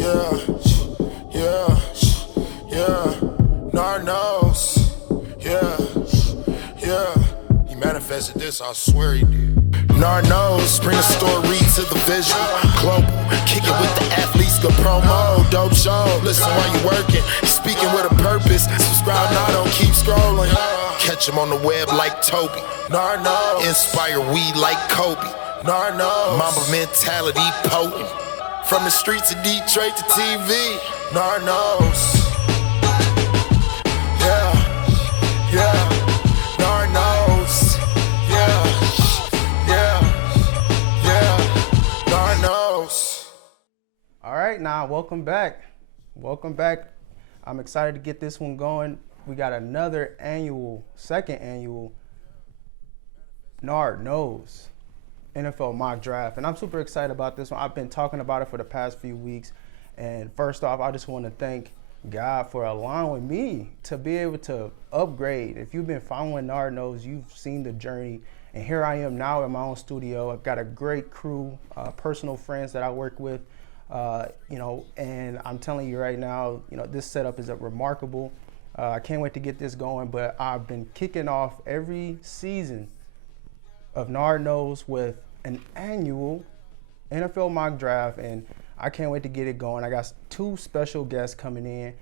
Yeah, yeah, yeah. Nard Knows. Yeah, yeah. He manifested this, I swear he did. Nard Knows, bring the story to the visual. Global, kick it with the athletes, good promo. Dope show, listen while you working. He's speaking with a purpose. Subscribe now, don't keep scrolling. Catch him on the web like Toby. Nard Knows. Inspire weed like Kobe. Nard Knows. Mamba mentality potent. From the streets of Detroit to TV. Nard Knows. Yeah, yeah. Nard Knows. Yeah. Nard Knows. All right, now welcome back. Welcome back. I'm excited to get this one going. We got another second annual Nard Knows NFL mock draft, and I'm super excited about this one. I've been talking about it for the past few weeks, and first off, I just want to thank God for allowing me to be able to upgrade. If you've been following Nard Knows, you've seen the journey, and here I am now in my own studio. I've got a great crew, personal friends that I work with, and I'm telling you right now, this setup is remarkable. I can't wait to get this going, but I've been kicking off every season of Nard Knows with an annual NFL mock draft, and I can't wait to get it going. I got two special guests coming in,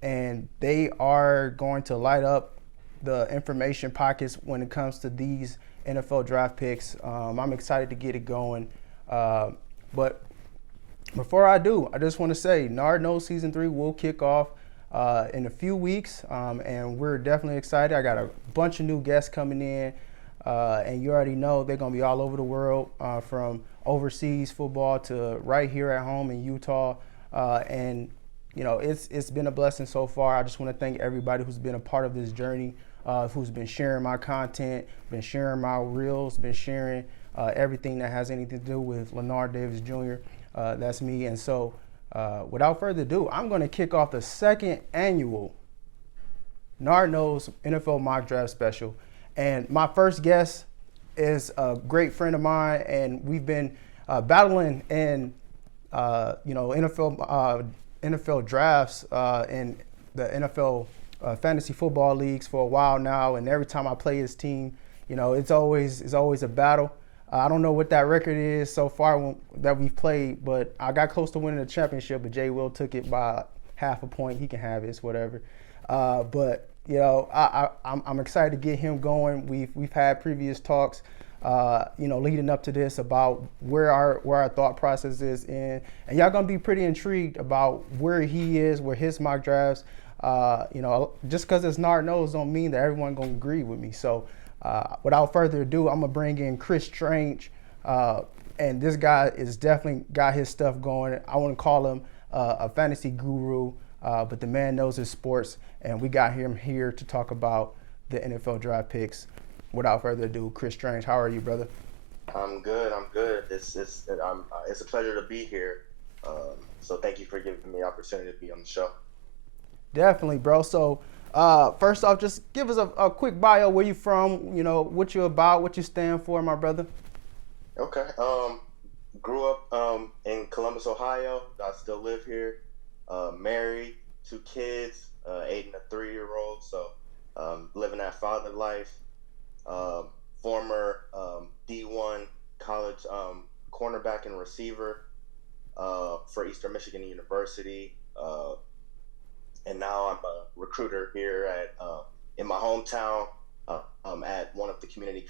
and they are going to light up the information pockets when it comes to these NFL draft picks. I'm excited to get it going, but before I do, I just want to say Nard Knows Season 3 will kick off in a few weeks, and we're definitely excited. I got a bunch of new guests coming in, and you already know they're going to be all over the world, from overseas football to right here at home in Utah. And it's been a blessing so far. I just want to thank everybody who's been a part of this journey, who's been sharing my content, been sharing my reels, been sharing everything that has anything to do with Leonard Davis Jr. That's me. And so without further ado, I'm going to kick off the second annual Nard Knows NFL mock draft special. And my first guest is a great friend of mine, and we've been battling in NFL drafts in the NFL fantasy football leagues for a while now. And every time I play his team, it's always a battle. I don't know what that record is so far that we've played, but I got close to winning the championship, but Jay Will took it by half a point. He can have it, it's whatever. But I'm excited to get him going. We've had previous talks, leading up to this about where our thought process is in, and y'all gonna be pretty intrigued about where he is, where his mock drafts. Just because it's Nard Knows don't mean that everyone gonna agree with me. So without further ado, I'm gonna bring in Chris Strange, and this guy is definitely got his stuff going. I wouldn't call him a fantasy guru, but the man knows his sports, and we got him here to talk about the NFL draft picks. Without further ado, Chris Strange, how are you, brother? I'm good. It's a pleasure to be here. So thank you for giving me the opportunity to be on the show. Definitely, bro. So first off, just give us a quick bio. Where you from? What you about, what you stand for, my brother. Okay. Grew up in Columbus, Ohio. I still live here. Married, 2 kids, 8 and a 3-year-old. So living that father life. Former D1 college cornerback and receiver for Eastern Michigan University. And now I'm a recruiter here in my hometown at one of the community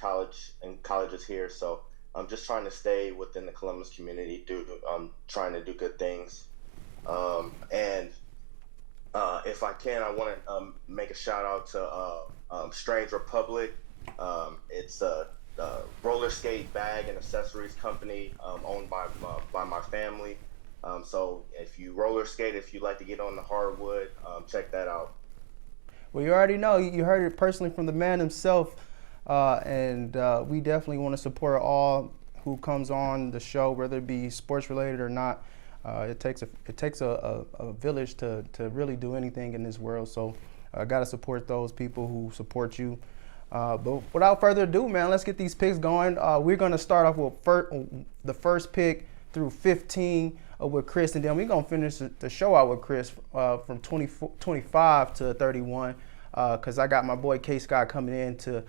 colleges here. So I'm just trying to stay within the Columbus community. Trying to do good things. And if I can, I want to make a shout out to Strange Republic. It's a roller skate bag and accessories company owned by my family. So if you roller skate, if you like to get on the hardwood, check that out. Well, you already know. You heard it personally from the man himself, and we definitely want to support all who comes on the show, whether it be sports related or not. It takes a village to really do anything in this world. So I got to support those people who support you. But without further ado, man, let's get these picks going. We're going to start off with the first pick through 15 with Chris, and then we're going to finish the show out with Chris from 25 to 31 because I got my boy K-Scott coming in to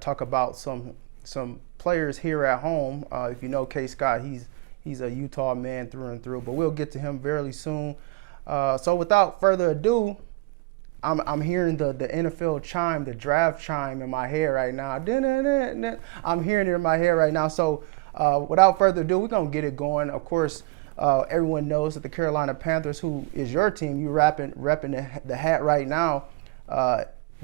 talk about some players here at home. If you know K-Scott, he's a Utah man through and through, but we'll get to him very soon. So without further ado, I'm hearing the NFL chime, the draft chime in my head right now. I'm hearing it in my head right now. So without further ado, we're going to get it going. Of course, everyone knows that the Carolina Panthers, who is your team, you repping the hat right now,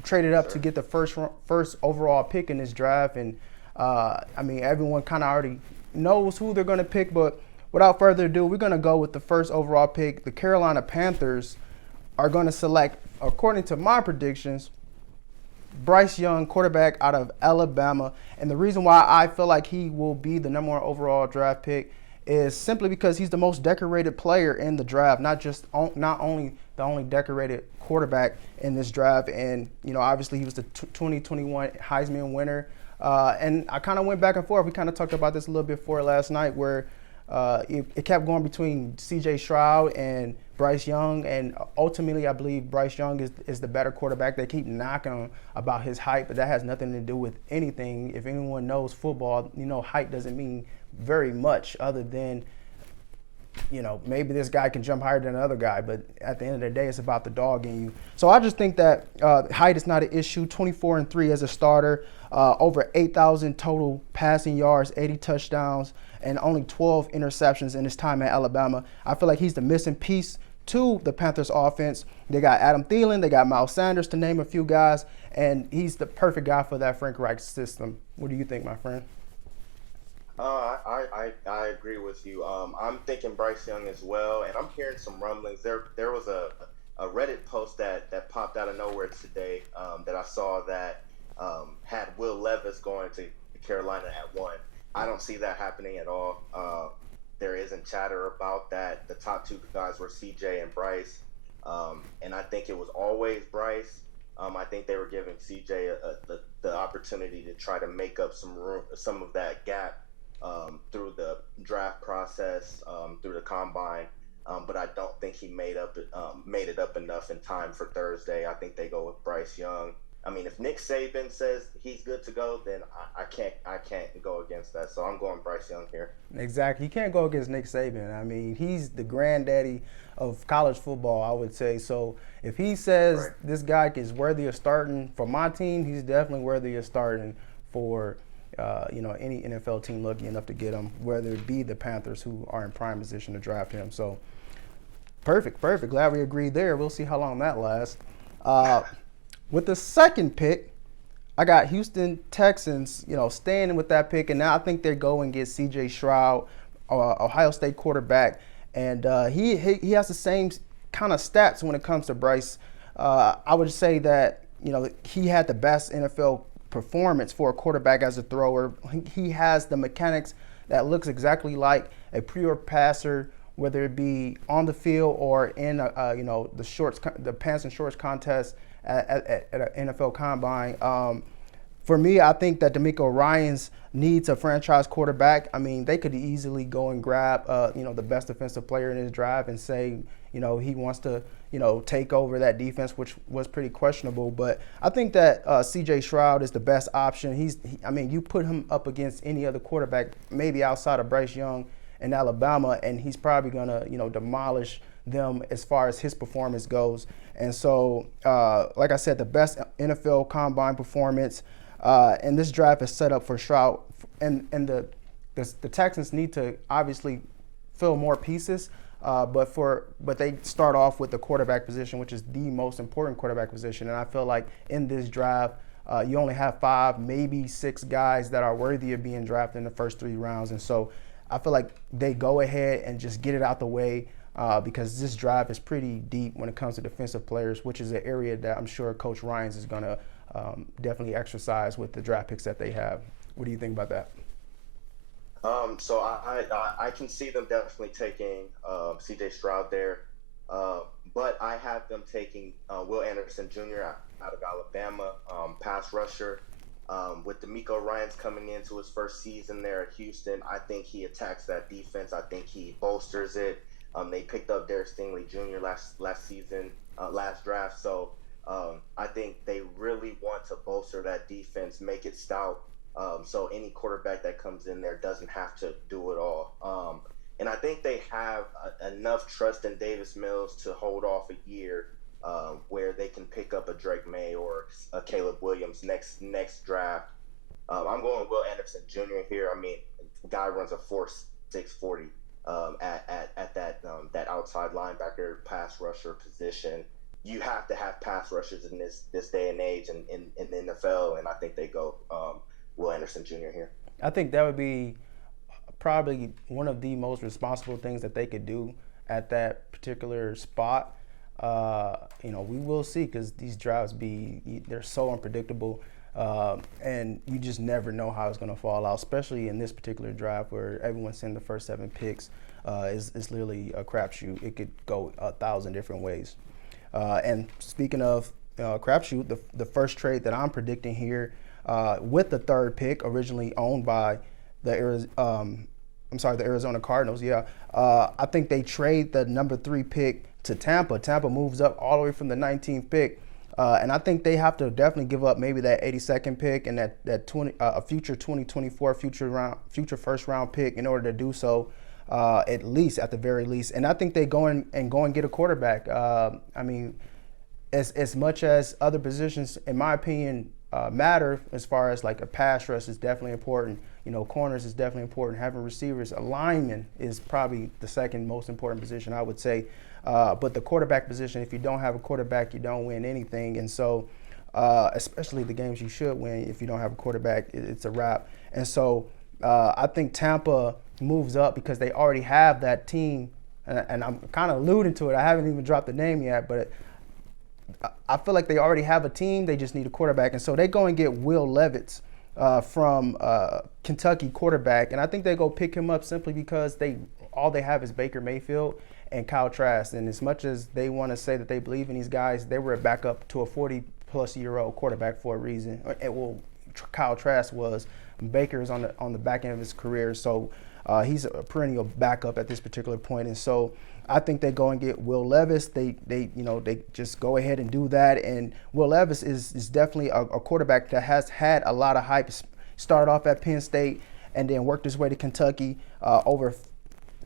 traded up to get the first overall pick in this draft. And, I mean, everyone kind of already knows who they're going to pick. But without further ado, we're going to go with the first overall pick. The Carolina Panthers are going to select, according to my predictions, Bryce Young, quarterback out of Alabama. And the reason why I feel like he will be the #1 overall draft pick is simply because he's the most decorated player in the draft, not only the only decorated quarterback in this draft. And, you know, obviously he was the 2021 Heisman winner. And I kind of went back and forth. We kind of talked about this a little bit before last night where it kept going between C.J. Stroud and Bryce Young, and ultimately I believe Bryce Young is the better quarterback. They keep knocking him about his height, but that has nothing to do with anything. If anyone knows football, you know height doesn't mean very much other than, you know, maybe this guy can jump higher than another guy, but at the end of the day, it's about the dog in you. So I just think that height is not an issue. 24-3 as a starter, over 8,000 total passing yards, 80 touchdowns, and only 12 interceptions in his time at Alabama. I feel like he's the missing piece to the Panthers offense. They got Adam Thielen, they got Miles Sanders, to name a few guys, and he's the perfect guy for that Frank Reich system. What do you think, my friend? I agree with you. I'm thinking Bryce Young as well, and I'm hearing some rumblings. There was a Reddit post that popped out of nowhere today that I saw that had Will Levis going to Carolina at 1. I don't see that happening at all. There isn't chatter about that. The top two guys were CJ and Bryce, and I think it was always Bryce. I think they were giving CJ the opportunity to try to make up some of that gap through the draft process, through the combine. But I don't think he made it up enough in time for Thursday. I think they go with Bryce Young. I mean, if Nick Saban says he's good to go, then I can't go against that. So I'm going Bryce Young here. Exactly. You can't go against Nick Saban. I mean, he's the granddaddy of college football, I would say. So if he says this guy is worthy of starting for my team, he's definitely worthy of starting for any NFL team lucky enough to get him, whether it be the Panthers, who are in prime position to draft him. So perfect. Glad we agreed there. We'll see how long that lasts. With the second pick, I got Houston Texans, staying with that pick, and now I think they go and get C.J. Stroud, Ohio State quarterback, and he has the same kind of stats when it comes to Bryce. I would say that he had the best NFL performance for a quarterback as a thrower. He has the mechanics that looks exactly like a pure passer, whether it be on the field or in the pants and shorts contest at an NFL combine. For me, I think that DeMeco Ryans needs a franchise quarterback. I mean, they could easily go and grab the best defensive player in his draft and say he wants to take over that defense, which was pretty questionable. But I think that C.J. Stroud is the best option. You put him up against any other quarterback, maybe outside of Bryce Young in Alabama, and he's probably gonna demolish them as far as his performance goes. And so, like I said, the best NFL combine performance, and this draft is set up for Stroud. And the Texans need to obviously fill more pieces, but they start off with the quarterback position, which is the most important quarterback position. And I feel like in this draft, you only have 5, maybe 6 guys that are worthy of being drafted in the first 3 rounds. And so I feel like they go ahead and just get it out the way. Because this draft is pretty deep when it comes to defensive players, which is an area that I'm sure Coach Ryans is going to definitely exercise with the draft picks that they have. What do you think about that? So I can see them definitely taking C.J. Stroud there, but I have them taking Will Anderson Jr. out of Alabama, pass rusher. With DeMeco Ryans coming into his first season there at Houston, I think he attacks that defense. I think he bolsters it. They picked up Derek Stingley Jr. last season, last draft. So I think they really want to bolster that defense, make it stout. So any quarterback that comes in there doesn't have to do it all. And I think they have enough trust in Davis Mills to hold off a year where they can pick up a Drake May or a Caleb Williams next draft. I'm going Will Anderson Jr. here. I mean, guy runs a 4.6 40 at that outside linebacker pass rusher position. You have to have pass rushers in this day and age in the NFL, and I think they go Will Anderson Jr. here. I think that would be probably one of the most responsible things that they could do at that particular spot. We will see, because these drafts they're so unpredictable, and you just never know how it's going to fall out, especially in this particular draft where everyone's saying the first 7 picks is literally a crapshoot. It could go 1,000 different ways. And speaking of crapshoot, the first trade that I'm predicting here with the 3rd pick, originally owned by the Arizona Cardinals. I think they trade the number 3 pick to Tampa. Tampa moves up all the way from the 19th pick, and I think they have to definitely give up maybe that 82nd pick and that future 2024 future first round pick in order to do so, at the very least. And I think they go and get a quarterback. I mean, as much as other positions, in my opinion, matter, as far as like a pass rush is definitely important. Corners is definitely important. Having receivers, a lineman is probably the second most important position, I would say. But the quarterback position, if you don't have a quarterback, you don't win anything. And so, especially the games you should win, if you don't have a quarterback, it's a wrap. And so, I think Tampa moves up because they already have that team. And I'm kind of alluding to it. I haven't even dropped the name yet, but I feel like they already have a team. They just need a quarterback. And so they go and get Will Levis from Kentucky quarterback. And I think they go pick him up simply because all they have is Baker Mayfield and Kyle Trask. And as much as they want to say that they believe in these guys, they were a backup to a 40-plus-year-old quarterback for a reason. Kyle Trask was. Baker's on the back end of his career, so he's a perennial backup at this particular point. And so I think they go and get Will Levis. They just go ahead and do that. And Will Levis is definitely a quarterback that has had a lot of hype. Started off at Penn State and then worked his way to Kentucky, over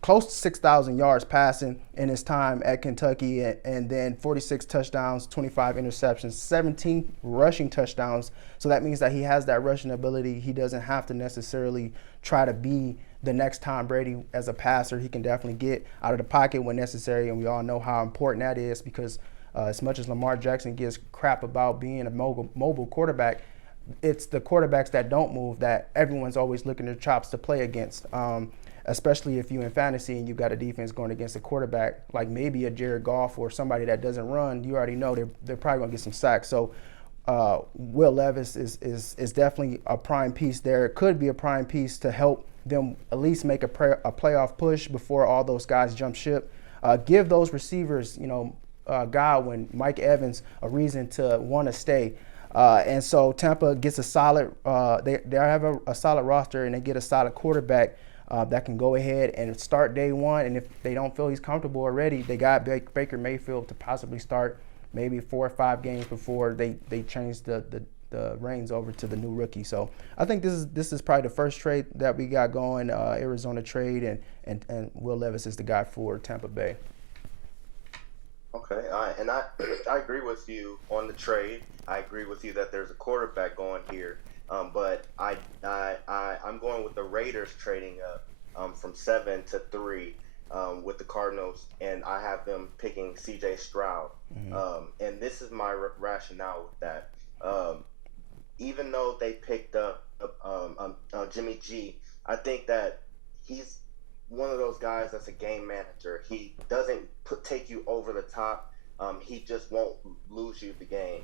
close to 6,000 yards passing in his time at Kentucky, and then 46 touchdowns, 25 interceptions, 17 rushing touchdowns. So that means that he has that rushing ability. He doesn't have to necessarily try to be the next Tom Brady as a passer. He can definitely get out of the pocket when necessary, and we all know how important that is, because as much as Lamar Jackson gives crap about being a mobile quarterback, it's the quarterbacks that don't move that everyone's always looking at chops to play against. Especially if you're in fantasy and you've got a defense going against a quarterback like maybe a Jared Goff or somebody that doesn't run, you already know they're probably going to get some sacks. So Will Levis is definitely a prime piece there. It could be a prime piece to help them at least make a playoff push before all those guys jump ship. Give those receivers, Godwin, Mike Evans, a reason to want to stay. And so Tampa gets a solid they have a solid roster, and they get a solid quarterback that can go ahead and start day one. And if they don't feel he's comfortable already, they got Baker Mayfield to possibly start maybe 4 or 5 games before they change the reins over to the new rookie. So I think this is probably the first trade that we got going, Arizona trade, and Will Levis is the guy for Tampa Bay. Okay, and I agree with you on the trade. I agree with you that there's a quarterback going here. But I'm going with the Raiders trading up from 7 to 3 with the Cardinals, and I have them picking C.J. Stroud. Mm-hmm. And this is my rationale with that. Even though they picked up Jimmy G, I think that he's one of those guys that's a game manager. He doesn't take you over the top. He just won't lose you the game.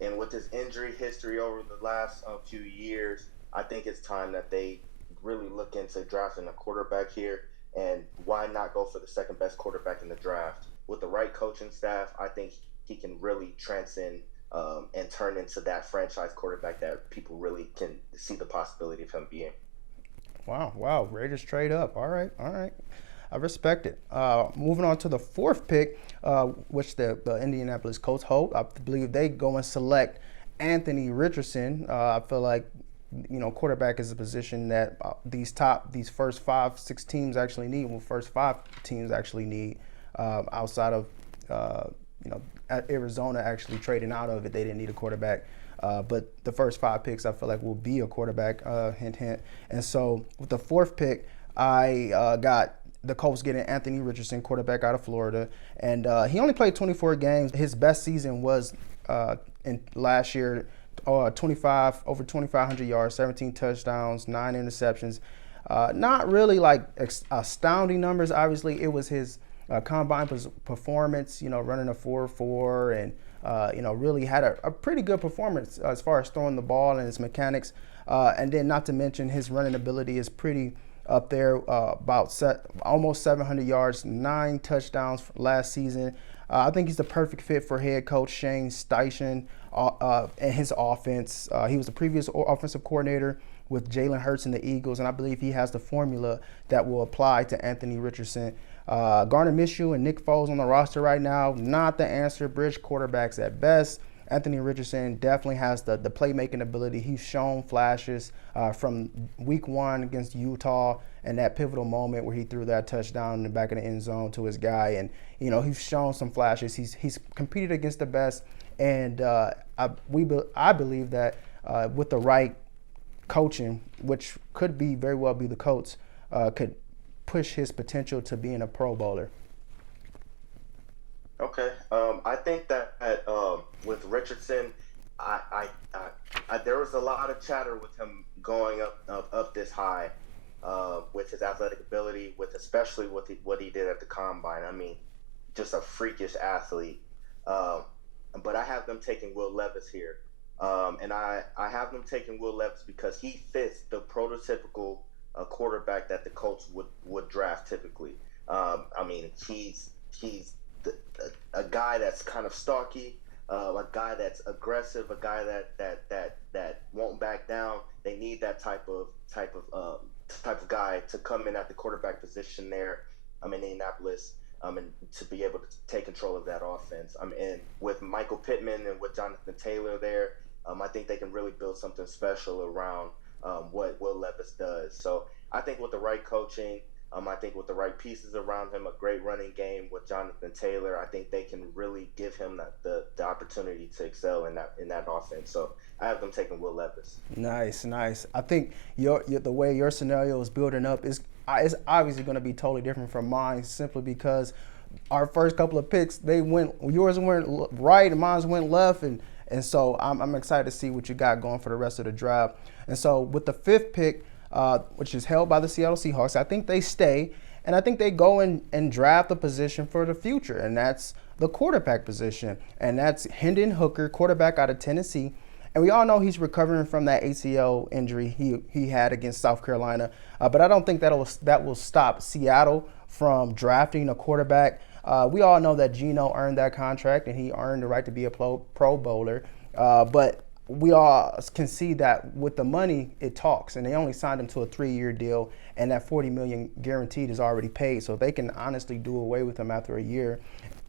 And with his injury history over the last few years, I think it's time that they really look into drafting a quarterback here. And why not go for the second best quarterback in the draft? With the right coaching staff, I think he can really transcend and turn into that franchise quarterback that people really can see the possibility of him being. Wow. Raiders trade up. All right. I respect it. Moving on to the 4th pick, which the Indianapolis Colts hold. I believe they go and select Anthony Richardson. I feel like, quarterback is a position that these first 5-6 teams actually need. Well, first 5 teams actually need, outside of, Arizona actually trading out of it. They didn't need a quarterback. But the first 5 picks, I feel like, will be a quarterback, hint, hint. And so with the 4th pick, I got the Colts getting Anthony Richardson, quarterback out of Florida. And he only played 24 games. His best season was in last year, over 2,500 yards, 17 touchdowns, 9 interceptions. Not really like astounding numbers. Obviously, it was his combine performance, running a 4.4 and really had a pretty good performance as far as throwing the ball and his mechanics. And then not to mention his running ability is pretty up there, almost 700 yards, 9 touchdowns last season. I think he's the perfect fit for head coach Shane Steichen and his offense. He was the previous offensive coordinator with Jalen Hurts and the Eagles, and I believe he has the formula that will apply to Anthony Richardson. Gardner Minshew and Nick Foles on the roster right now, not the answer. Bridge quarterbacks at best. Anthony Richardson definitely has the playmaking ability. He's shown flashes from week 1 against Utah and that pivotal moment where he threw that touchdown in the back of the end zone to his guy. And, he's shown some flashes. He's competed against the best. And I believe that with the right coaching, which could very well be the Colts, could push his potential to being a Pro Bowler. Okay. I think that with Richardson, there was a lot of chatter with him going up this high, with his athletic ability, especially what he did at the combine. I mean, just a freakish athlete. But I have them taking Will Levis here, and I have them taking Will Levis because he fits the prototypical quarterback that the Colts would draft typically. I mean, he's a guy that's kind of stocky, a guy that's aggressive, a guy that won't back down. They need that type of guy to come in at the quarterback position there. In Indianapolis, and to be able to take control of that offense. And with Michael Pittman and with Jonathan Taylor there, I think they can really build something special around what Will Levis does. So I think with the right coaching, I think with the right pieces around him, a great running game with Jonathan Taylor, I think they can really give him the opportunity to excel in that offense. So I have them taking Will Levis. Nice. I think the way your scenario is building up is obviously going to be totally different from mine, simply because our first couple of picks, yours went right and mine went left, and so I'm excited to see what you got going for the rest of the draft. And so with the 5th pick, which is held by the Seattle Seahawks, I think they stay, and I think they go and draft a position for the future, and that's the quarterback position, and that's Hendon Hooker, quarterback out of Tennessee. And we all know he's recovering from that ACL injury he had against South Carolina, but I don't think that will stop Seattle from drafting a quarterback. We all know that Geno earned that contract and he earned the right to be a Pro Bowler, but we all can see that with the money, it talks, and they only signed him to a 3-year deal, and that $40 million guaranteed is already paid, so they can honestly do away with him after a year.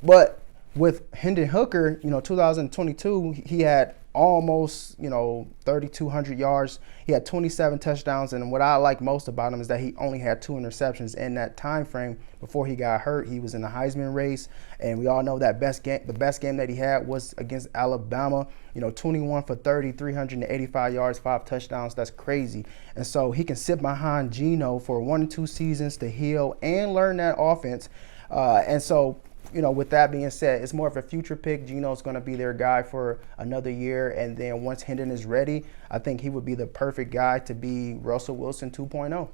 But with Hendon Hooker, 2022, he had almost, 3,200 yards. He had 27 touchdowns, and what I like most about him is that he only had 2 interceptions in that time frame before he got hurt. He was in the Heisman race, and we all know that the best game that he had was against Alabama. 21 for 30, 385 yards, 5 touchdowns. That's crazy. And so he can sit behind Geno for 1 or 2 seasons to heal and learn that offense. And so, with that being said, it's more of a future pick. Geno's going to be their guy for another year. And then once Hendon is ready, I think he would be the perfect guy to be Russell Wilson 2.0.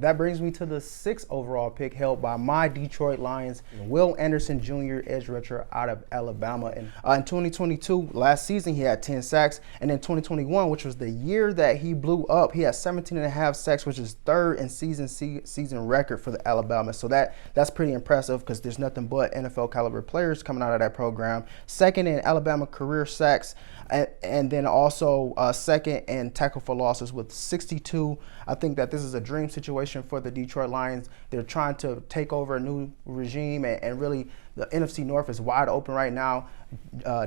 That brings me to the 6th overall pick, held by my Detroit Lions, Will Anderson Jr., edge rusher out of Alabama. And in 2022, last season, he had 10 sacks. And in 2021, which was the year that he blew up, he had 17.5 sacks, which is 3rd in season record for the Alabama. So that's pretty impressive because there's nothing but NFL caliber players coming out of that program. 2nd in Alabama career sacks, and then also 2nd in tackle for losses with 62. I think that this is a dream situation situation for the Detroit Lions. They're trying to take over a new regime, and really the NFC North is wide open right now.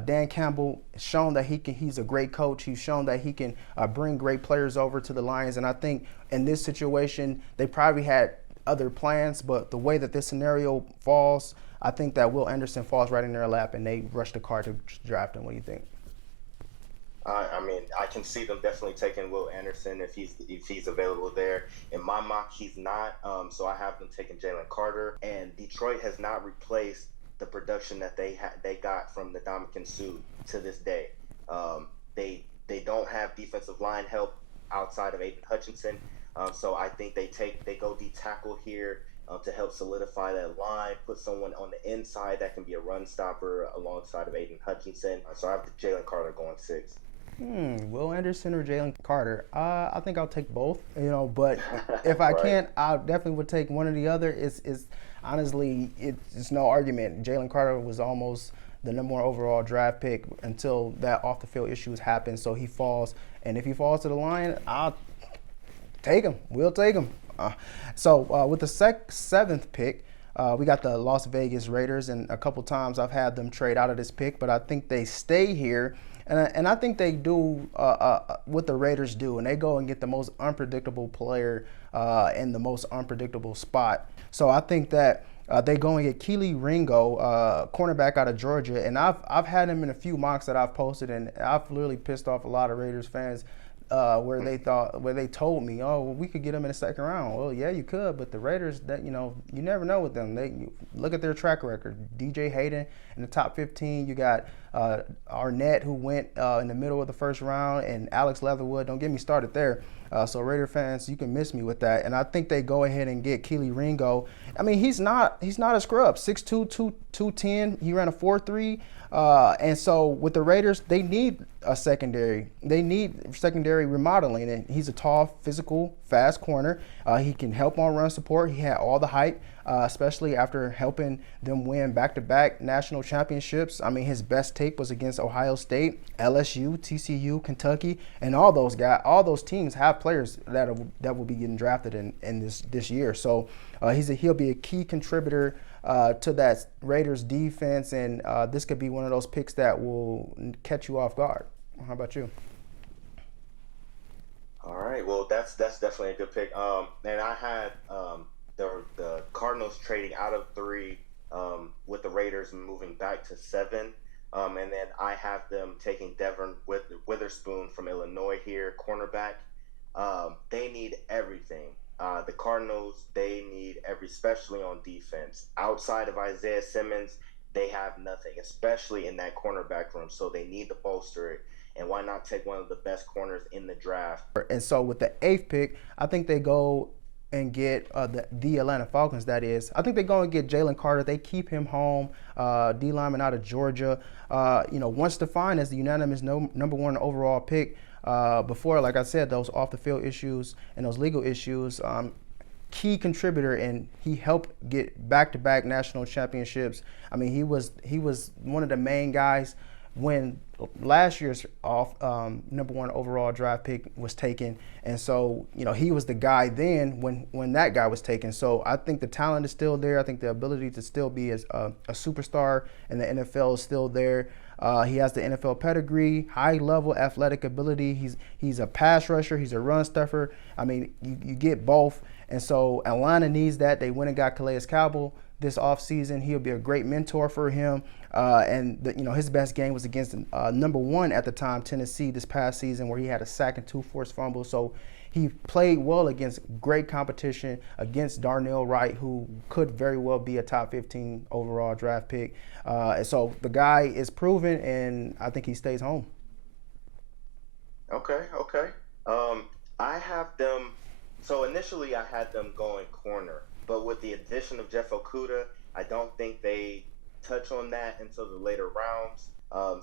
Dan Campbell has shown that he's a great coach. He's shown that he can bring great players over to the Lions. And I think in this situation, they probably had other plans, but the way that this scenario falls, I think that Will Anderson falls right in their lap and they rush the card to draft him. What do you think? I mean, I can see them definitely taking Will Anderson if he's available there. In my mock, he's not. So I have them taking Jalen Carter. And Detroit has not replaced the production that they got from the Ndamukong Suh to this day. They don't have defensive line help outside of Aiden Hutchinson. So I think they go D tackle here to help solidify that line, put someone on the inside that can be a run stopper alongside of Aiden Hutchinson. So I have Jalen Carter going 6. Will Anderson or Jalen Carter? I think I'll take both. But if I can't, I definitely would take one or the other. It's honestly, it's no argument. Jalen Carter was almost the number 1 overall draft pick until that off the field issues happened. So he falls, and if he falls to the Lion, I'll take him. We'll take him. So with the 7th pick, we got the Las Vegas Raiders, and a couple times I've had them trade out of this pick, but I think they stay here, and I think they do what the Raiders do, and they go and get the most unpredictable player in the most unpredictable spot. So I think that they go and get Kelee Ringo, cornerback out of Georgia, and I've had him in a few mocks that I've posted, and I've literally pissed off a lot of Raiders fans. Where they told me, oh, well, we could get them in the 2nd round. Well, yeah, you could, but the Raiders, that you never know with them. You look at their track record. DJ Hayden in the top 15. You got Arnett, who went in the middle of the 1st round, and Alex Leatherwood. Don't get me started there. So Raider fans, you can miss me with that. And I think they go ahead and get Kelee Ringo. I mean, he's not a scrub. 6'2", 210. He ran a 4.3. And so with the Raiders, they need a secondary. They need secondary remodeling. And he's a tall, physical, fast corner. He can help on run support. He had all the hype, especially after helping them win back-to-back national championships. I mean, his best tape was against Ohio State, LSU, TCU, Kentucky, and all those guys. All those teams have players that will be getting drafted in this year. So he'll be a key contributor to that Raiders defense, and this could be one of those picks that will catch you off guard. How about you? All right, well, that's definitely a good pick. And I had the Cardinals trading out of 3 with the Raiders moving back to 7. And then I have them taking Devin Witherspoon from Illinois here, cornerback. They need everything. The Cardinals, they need especially on defense. Outside of Isaiah Simmons, they have nothing, especially in that cornerback room. So they need to bolster it. And why not take one of the best corners in the draft? And so with the 8th pick, I think they go and get the Atlanta Falcons, that is. I think they go and get Jalen Carter. They keep him home, D lineman out of Georgia. Once defined as the unanimous number 1 overall pick, before, like I said, those off-the-field issues and those legal issues, key contributor, and he helped get back-to-back national championships. I mean, he was one of the main guys when last year's number 1 overall draft pick was taken. And so, he was the guy then when that guy was taken. So I think the talent is still there. I think the ability to still be a superstar in the NFL is still there. He has the NFL pedigree, high-level athletic ability. He's a pass rusher. He's a run stuffer. I mean, you get both. And so Atlanta needs that. They went and got Calais Campbell this offseason. He'll be a great mentor for him. And his best game was against number 1 at the time, Tennessee, this past season, where he had a sack and 2 forced fumbles. So he played well against great competition against Darnell Wright, who could very well be a top 15 overall draft pick. And so the guy is proven, and I think he stays home. Okay. I have them. So initially I had them going corner, but with the addition of Jeff Okudah, I don't think they touch on that until the later rounds.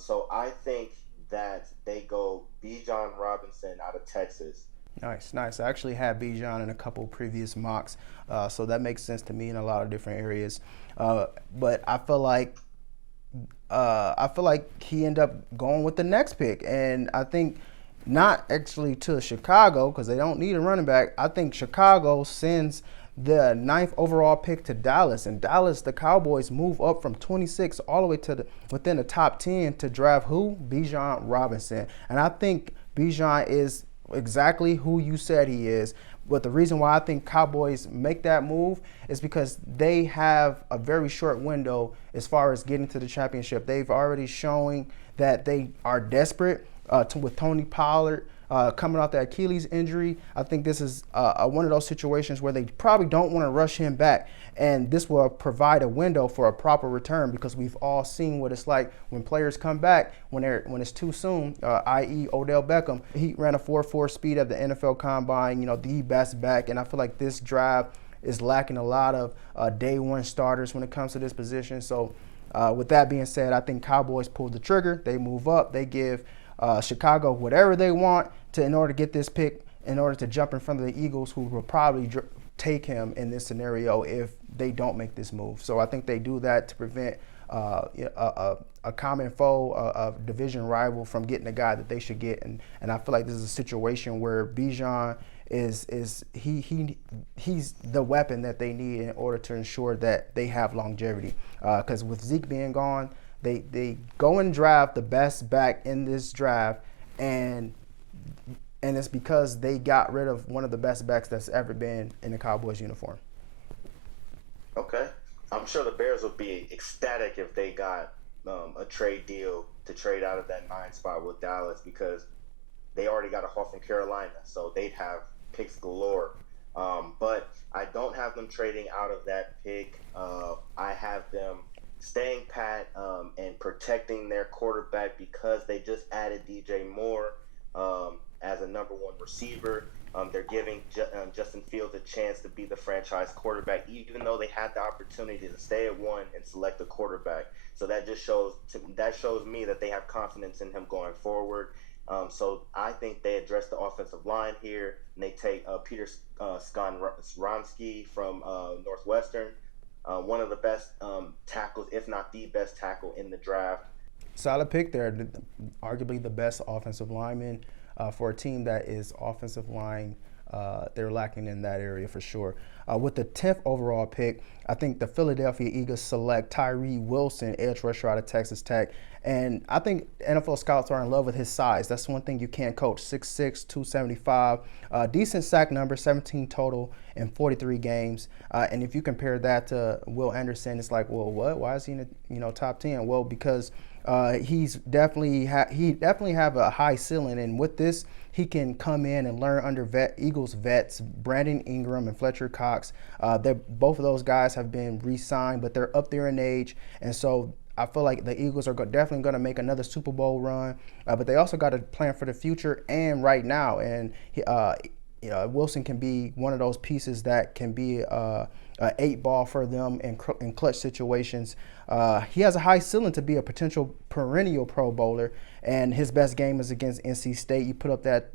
So I think that they go Bijan Robinson out of Texas. Nice. I actually had Bijan in a couple previous mocks, so that makes sense to me in a lot of different areas. But I feel like he ended up going with the next pick, and I think not actually to Chicago because they don't need a running back. I think Chicago sends the 9th overall pick to Dallas, and Dallas, the Cowboys move up from 26 all the way to within the top 10 to draft who? Bijan Robinson. And I think Bijan is exactly who you said he is. But the reason why I think Cowboys make that move is because they have a very short window as far as getting to the championship. They've already shown that they are desperate with Tony Pollard coming off the Achilles injury. I think this is one of those situations where they probably don't want to rush him back, and this will provide a window for a proper return because we've all seen what it's like when players come back when it's too soon, i.e. Odell Beckham. He ran a 4.4 speed at the NFL Combine, the best back, and I feel like this drive is lacking a lot of day one starters when it comes to this position. So with that being said, I think Cowboys pull the trigger. They move up. They give Chicago whatever they want in order to get this pick, in order to jump in front of the Eagles, who will probably take him in this scenario if they don't make this move. So I think they do that to prevent a common foe, a division rival, from getting the guy that they should get. And I feel like this is a situation where Bijan he's the weapon that they need in order to ensure that they have longevity. Because with Zeke being gone, they go and draft the best back in this draft, and it's because they got rid of one of the best backs that's ever been in a Cowboys uniform. Okay. I'm sure the Bears would be ecstatic if they got a trade deal to trade out of that 9 spot with Dallas, because they already got a haul from Carolina, so they'd have picks galore. But I don't have them trading out of that pick. I have them staying pat and protecting their quarterback because they just added DJ Moore as a number 1 receiver. They're giving Justin Fields a chance to be the franchise quarterback, even though they had the opportunity to stay at 1 and select a quarterback. So that just shows me that they have confidence in him going forward. So I think they address the offensive line here, and they take Peter Skonronsky from Northwestern, one of the best tackles, if not the best tackle in the draft. Solid pick there. Arguably the best offensive lineman for a team that is offensive line. They're lacking in that area for sure. With the 10th overall pick, I think the Philadelphia Eagles select Tyree Wilson, edge rusher out of Texas Tech. And I think NFL scouts are in love with his size. That's one thing you can't coach. 6'6", 275. Decent sack number, 17 total in 43 games. And if you compare that to Will Anderson, it's like, well, what? Why is he in the top 10? Well, because he definitely have a high ceiling, and with this, he can come in and learn under Eagles vets Brandon Ingram and Fletcher Cox. Both of those guys have been re-signed, but they're up there in age, and so I feel like the Eagles are definitely going to make another Super Bowl run, but they also got to plan for the future and right now. And Wilson can be one of those pieces that can be an 8-ball for them in clutch situations. He has a high ceiling to be a potential perennial Pro Bowler, and his best game is against NC State. You put up that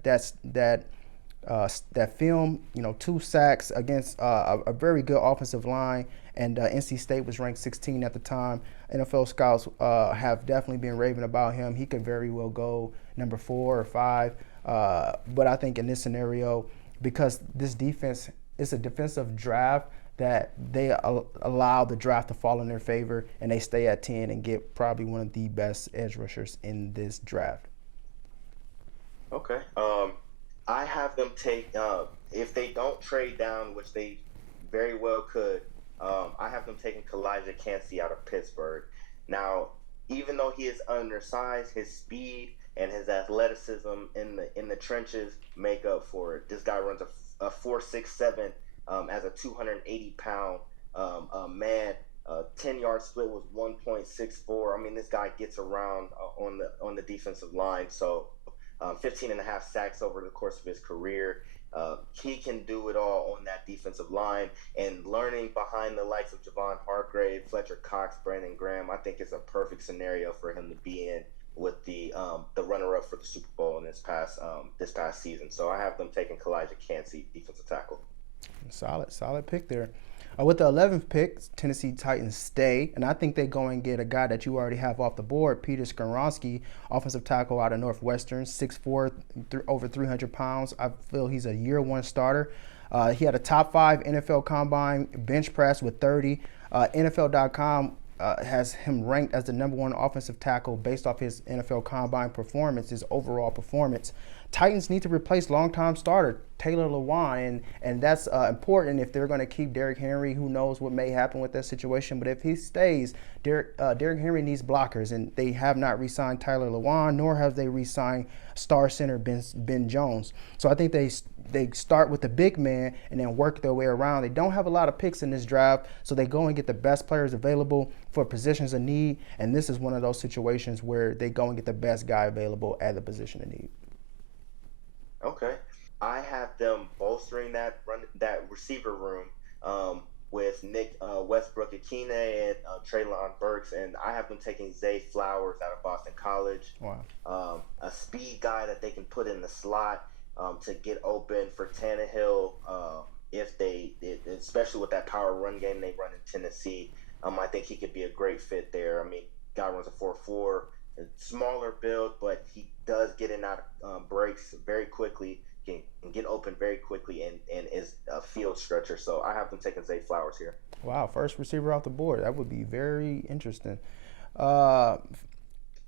film, 2 sacks against a very good offensive line, and NC State was ranked 16 at the time. NFL scouts have definitely been raving about him. He could very well go number 4 or 5, but I think in this scenario, because this defense is a defensive draft, that they allow the draft to fall in their favor, and they stay at 10 and get probably one of the best edge rushers in this draft. Okay. I have them take, if they don't trade down, which they very well could, I have them taking Kalijah Kancey out of Pittsburgh. Now, even though he is undersized, his speed and his athleticism in the trenches make up for it. This guy runs a 4.67 as a 280-pound man. 10-yard split was 1.64. I mean, this guy gets around on the defensive line. So 15 and a half sacks over the course of his career. He can do it all on that defensive line, and learning behind the likes of Javon Hargrave, Fletcher Cox, Brandon Graham, I think it's a perfect scenario for him to be in with the runner-up for the Super Bowl in this past season. So I have them taking Kalijah Kancey, defensive tackle. Solid pick there. With the 11th pick, Tennessee Titans stay, and I think they go and get a guy that you already have off the board, Peter Skoronski, offensive tackle out of Northwestern, 6'4", over 300 pounds. I feel he's a year one starter. He had a top 5 NFL combine bench press with 30. NFL.com has him ranked as the #1 offensive tackle based off his NFL combine performance, his overall performance. Titans need to replace longtime starter Taylor Lewan, and that's important if they're going to keep Derrick Henry. Who knows what may happen with that situation? But if he stays, Derrick Henry needs blockers, and they have not re-signed Tyler Lewan, nor have they re-signed star center Ben Jones. So I think they start with the big man and then work their way around. They don't have a lot of picks in this draft, so they go and get the best players available for positions of need, and this is one of those situations where they go and get the best guy available at the position of need. Okay. I have them bolstering that receiver room with Nick Westbrook-Akine and Treylon Burks, and I have them taking Zay Flowers out of Boston College. Wow. A speed guy that they can put in the slot to get open for Tannehill especially with that power run game they run in Tennessee. I think he could be a great fit there. I mean, guy runs a 4.4, a smaller build, but he does get in out breaks very quickly, can get open very quickly, and is a field stretcher. So I have them taking Zay Flowers here. Wow, first receiver off the board. That would be very interesting.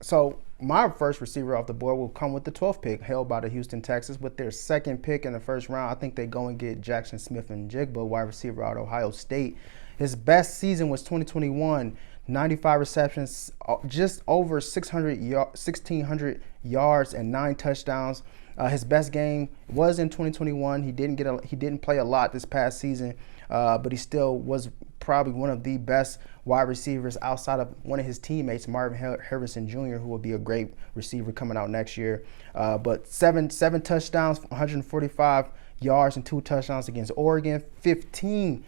So my first receiver off the board will come with the 12th pick, held by the Houston Texans. With their second pick in the first round, I think they go and get Jackson Smith-Njigba, wide receiver out of Ohio State. His best season was 2021, 95 receptions, just over 1,600 yards and 9 touchdowns. His best game was in 2021. He didn't play a lot this past season, but he still was probably one of the best wide receivers outside of one of his teammates, Marvin Harrison Jr., who will be a great receiver coming out next year. But seven touchdowns, 145 yards and 2 touchdowns against Oregon, 15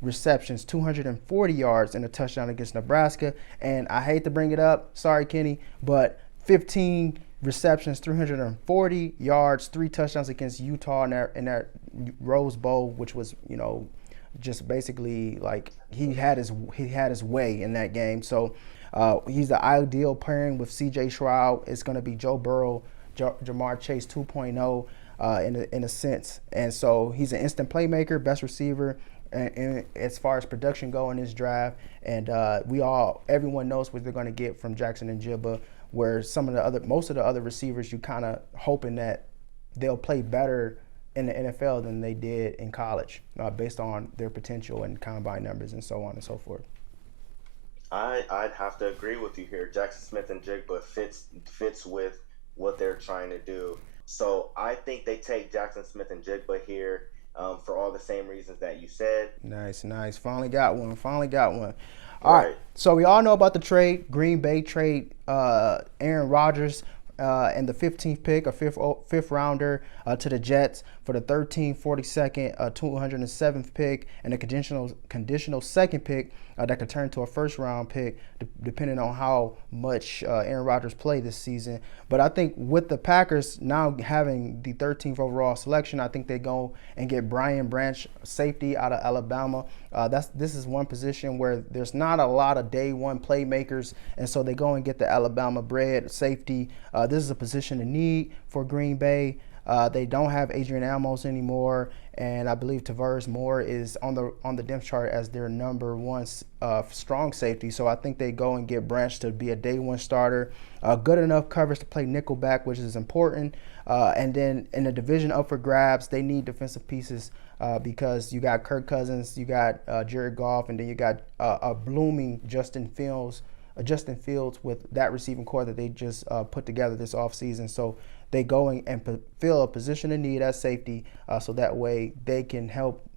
receptions, 240 yards and a touchdown against Nebraska. And I hate to bring it up, sorry Kenny, but 15 receptions, 340 yards, 3 touchdowns against Utah in that Rose Bowl, which was, just basically like he had his way in that game. So he's the ideal pairing with C.J. Stroud. It's going to be Joe Burrow, Jamar Chase 2.0 in a sense. And so he's an instant playmaker, best receiver, and as far as production go in this draft. And everyone knows what they're going to get from Jackson Njigba, where most of the other receivers, you kind of hoping that they'll play better in the NFL than they did in college, based on their potential and combine numbers and so on and so forth. I'd have to agree with you here. Jackson Smith-Njigba fits with what they're trying to do. So I think they take Jackson Smith-Njigba here for all the same reasons that you said. Nice. Finally got one. All right. So we all know about the trade. Green Bay trade Aaron Rodgers and the 15th pick, a fifth rounder to the Jets for the 13th, 42nd, 207th pick, and a conditional second pick that could turn to a first round pick, depending on how much Aaron Rodgers played this season. But I think with the Packers now having the 13th overall selection, I think they go and get Brian Branch, safety out of Alabama. This is one position where there's not a lot of day one playmakers, and so they go and get the Alabama bred safety. This is a position of need for Green Bay. They don't have Adrian Amos anymore, and I believe Tavares Moore is on the depth chart as their number 1 strong safety. So I think they go and get Branch to be a day one starter. Good enough coverage to play nickelback, which is important. And then in the division up for grabs, they need defensive pieces because you got Kirk Cousins, you got Jared Goff, and then you got a blooming Justin Fields with that receiving core that they just put together this offseason. So they go and fill a position of need at safety, so that way they can help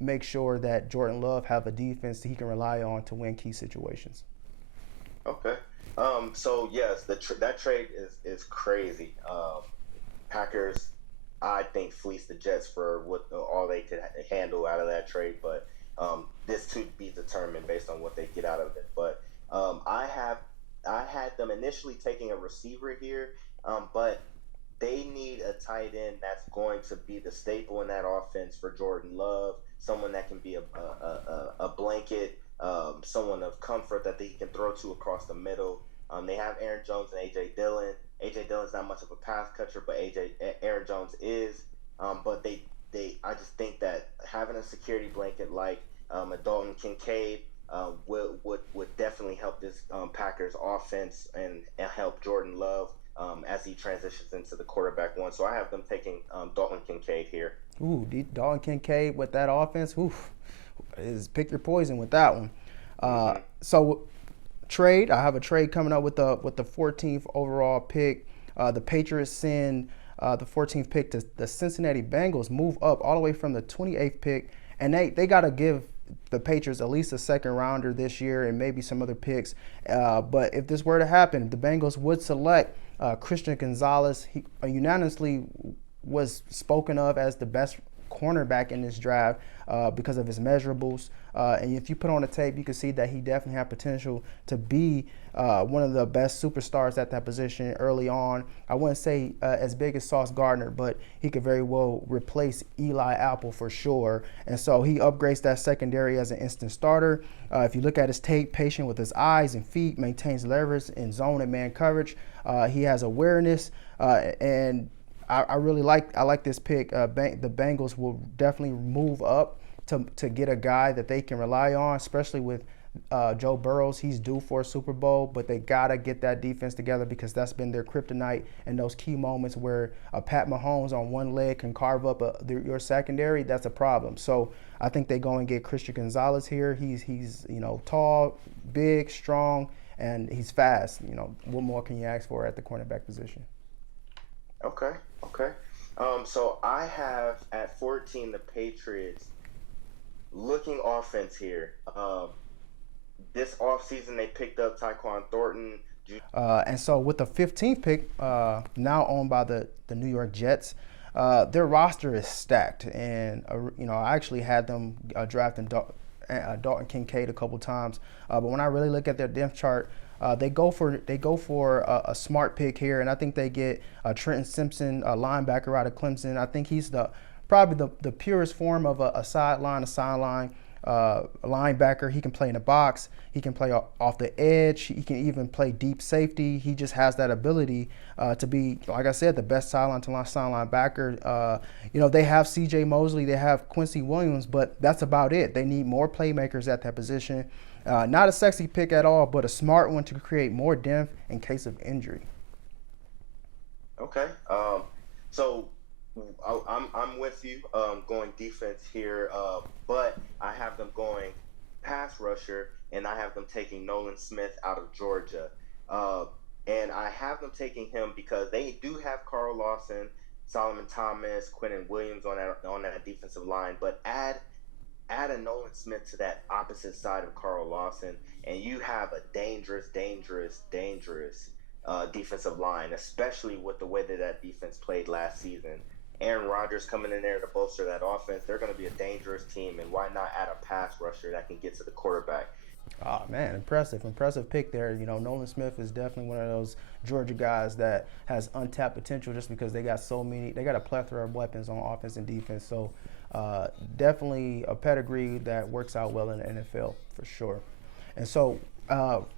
make sure that Jordan Love have a defense that he can rely on to win key situations. Okay. So yes, that trade is crazy. Packers, I think, fleeced the Jets for all they could handle out of that trade, but this to be determined based on what they get out of it. But I had them initially taking a receiver here, but they need a tight end that's going to be the staple in that offense for Jordan Love, someone that can be a blanket, someone of comfort that they can throw to across the middle. They have Aaron Jones and A.J. Dillon. A.J. Dillon's not much of a pass catcher, but Aaron Jones is. But I just think that having a security blanket like a Dalton Kincaid would definitely help this Packers offense and help Jordan Love as he transitions into the quarterback one. So I have them taking Dalton Kincaid here. Ooh, Dalton Kincaid with that offense, is pick your poison with that one. So trade, I have a trade coming up with the 14th overall pick. The Patriots send the 14th pick to the Cincinnati Bengals, move up all the way from the 28th pick, and they got to give the Patriots at least a second rounder this year and maybe some other picks. But if this were to happen, the Bengals would select Christian Gonzalez. He unanimously was spoken of as the best cornerback in this draft because of his measurables. And if you put on the tape, you can see that he definitely had potential to be one of the best superstars at that position early on. I wouldn't say as big as Sauce Gardner, but he could very well replace Eli Apple for sure. And so he upgrades that secondary as an instant starter. If you look at his tape, patient with his eyes and feet, maintains leverage in zone and man coverage. He has awareness, and I really like this pick. The Bengals will definitely move up to get a guy that they can rely on, especially with Joe Burrows. He's due for a Super Bowl, but they got to get that defense together because that's been their kryptonite in those key moments where Pat Mahomes on one leg can carve up your secondary. That's a problem. So I think they go and get Christian Gonzalez here. He's tall, big, strong, and he's fast. What more can you ask for at the cornerback position? Okay. So I have at 14 the Patriots. Looking offense here. This offseason they picked up Tyquan Thornton. And so with the 15th pick, now owned by the New York Jets, their roster is stacked. And, I actually had them drafting Dalton Kincaid a couple times. But when I really look at their depth chart, they go for a smart pick here. And I think they get Trenton Simpson, a linebacker out of Clemson. I think he's probably the purest form of a sideline linebacker. He can play in the box. He can play off the edge. He can even play deep safety. He just has that ability to be, like I said, the best sideline to sideline backer. They have C.J. Mosley. They have Quincy Williams, but that's about it. They need more playmakers at that position. Not a sexy pick at all, but a smart one to create more depth in case of injury. Okay. So I'm with you going defense here, but I have them going pass rusher, and I have them taking Nolan Smith out of Georgia. And I have them taking him because they do have Carl Lawson, Solomon Thomas, Quentin Williams on that defensive line, but add a Nolan Smith to that opposite side of Carl Lawson, and you have a dangerous defensive line, especially with the way that defense played last season. Aaron Rodgers coming in there to bolster that offense. They're going to be a dangerous team, and why not add a pass rusher that can get to the quarterback? Oh, man, impressive pick there. Nolan Smith is definitely one of those Georgia guys that has untapped potential just because they got a plethora of weapons on offense and defense. So definitely a pedigree that works out well in the NFL for sure. And so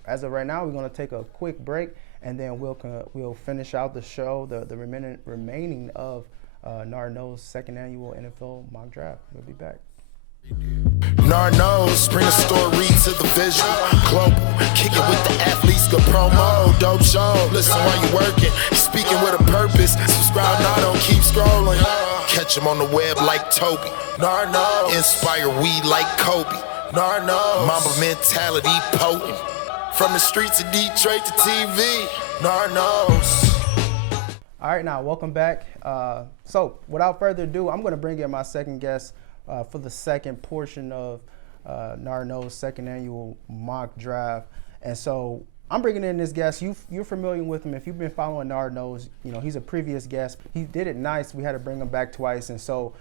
as of right now, we're going to take a quick break, and then we'll finish out the show, the remaining of Nard Knows' second annual NFL mock draft. We'll be back. Nard Knows, bring the story to the visual. Global, kick it with the athletes, good promo, dope show. Listen while you working, speaking with a purpose. Subscribe now, don't keep scrolling. Catch him on the web like Toby. Nard Knows, inspire weed like Kobe. Nard Knows, Mamba mentality potent. From the streets of Detroit to TV. Nard Knows. All right, now welcome back. So without further ado, I'm going to bring in my second guest for the second portion of Nard Knows' second annual mock draft. And so I'm bringing in this guest. You're familiar with him. If you've been following Nard Knows, he's a previous guest. He did it nice. We had to bring him back twice. And so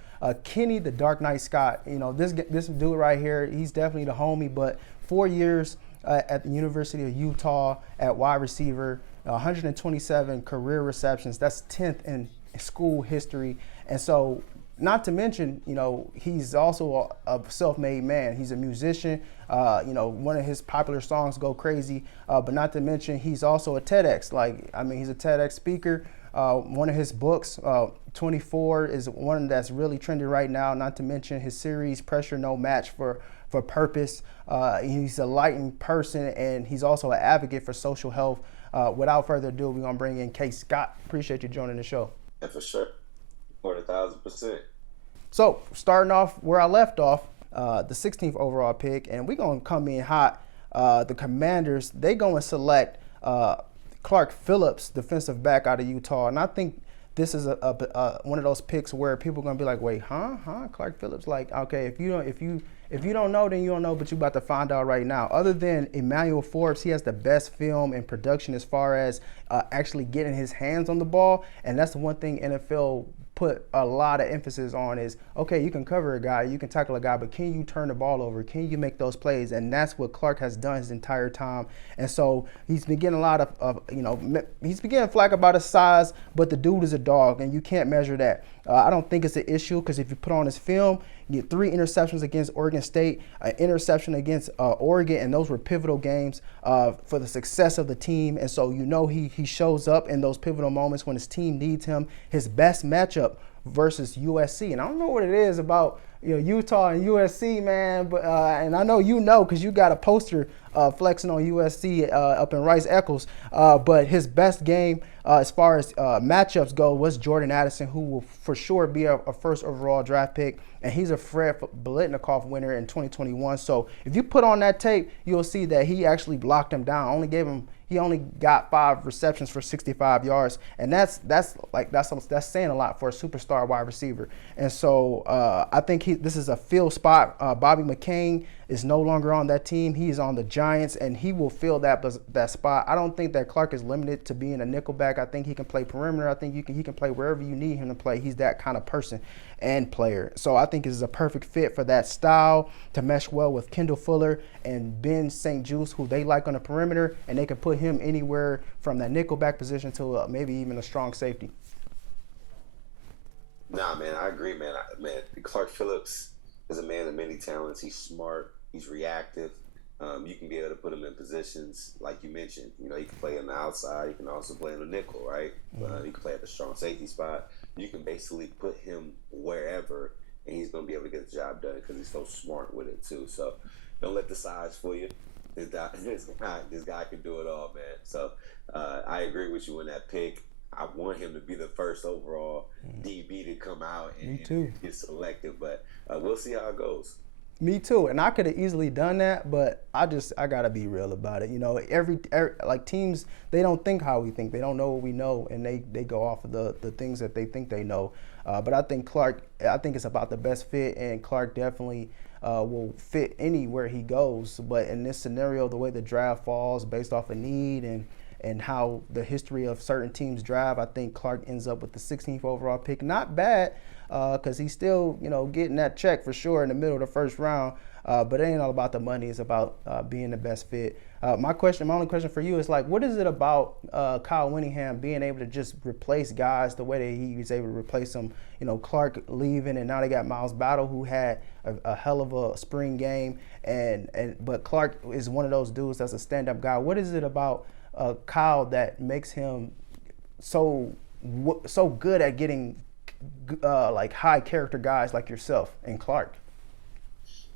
Kenny, the Dark Knight Scott, this dude right here, he's definitely the homie. But 4 years at the University of Utah at wide receiver, 127 career receptions. That's 10th in school history. And so, not to mention, he's also a self-made man. He's a musician. One of his popular songs, Go Crazy. But not to mention, he's also a TEDx. He's a TEDx speaker. One of his books, 24, is one that's really trendy right now. Not to mention his series, Pressure No Match for Purpose. He's a enlightened person, and he's also an advocate for social health. Without further ado, we're going to bring in Case Scott. Appreciate you joining the show. Yeah, for sure. 1,000%. So, starting off where I left off, the 16th overall pick, and we're going to come in hot. The Commanders, they go and select Clark Phillips, defensive back out of Utah. And I think this is one of those picks where people are going to be like, wait, Clark Phillips? Like, okay, if you don't know, then you don't know, but you're about to find out right now. Other than Emmanuel Forbes, he has the best film and production as far as actually getting his hands on the ball. And that's the one thing NFL put a lot of emphasis on is, okay, you can cover a guy, you can tackle a guy, but can you turn the ball over? Can you make those plays? And that's what Clark has done his entire time. And so he's been getting a lot of he's been getting flack about his size, but the dude is a dog, and you can't measure that. I don't think it's an issue because if you put on his film, you get 3 interceptions against Oregon State, an interception against Oregon, and those were pivotal games for the success of the team. And so he shows up in those pivotal moments when his team needs him. His best matchup versus USC, and I don't know what it is about Utah and USC, man, but and I know because you got a poster flexing on USC up in Rice Eccles. But his best game as far as matchups go was Jordan Addison, who will for sure be a first overall draft pick, and he's a Fred Biletnikoff winner in 2021. So if you put on that tape, you'll see that he actually blocked him down. He only got 5 receptions for 65 yards, and that's saying a lot for a superstar wide receiver. And so I think this is a fill spot. Bobby McCain is no longer on that team. He's on the Giants, and he will fill that spot. I don't think that Clark is limited to being a nickelback. I think he can play perimeter. I think he can play wherever you need him to play. He's that kind of person and player. So I think this is a perfect fit for that style to mesh well with Kendall Fuller and Ben St. Juste, who they like on the perimeter, and they can put him anywhere from that nickelback position to maybe even a strong safety. Nah, man, I agree, man. Clark Phillips is a man of many talents. He's smart. He's reactive. You can be able to put him in positions like you mentioned. He can play on the outside. He can also play in the nickel, right? Mm-hmm. He can play at the strong safety spot. You can basically put him wherever, and he's going to be able to get the job done because he's so smart with it too. So don't let the size fool you. This guy can do it all, man. So I agree with you on that pick. I want him to be the first overall DB to come out and get selected, but we'll see how it goes. Me too, and I could have easily done that, but I gotta be real about it. Every teams, they don't think how we think. They don't know what we know, and they go off of the things that they think they know. But I think it's about the best fit, and Clark definitely will fit anywhere he goes. But in this scenario, the way the draft falls based off of need and how the history of certain teams draft, I think Clark ends up with the 16th overall pick. Not bad, because he's still, getting that check for sure in the middle of the first round. But it ain't all about the money. It's about being the best fit. My only question for you is what is it about Kyle Whittingham being able to just replace guys the way that he was able to replace them? Clark leaving, and now they got Miles Battle, who had a hell of a spring game, but Clark is one of those dudes that's a stand-up guy. What is it about Kyle that makes him so good at getting high character guys like yourself and Clark?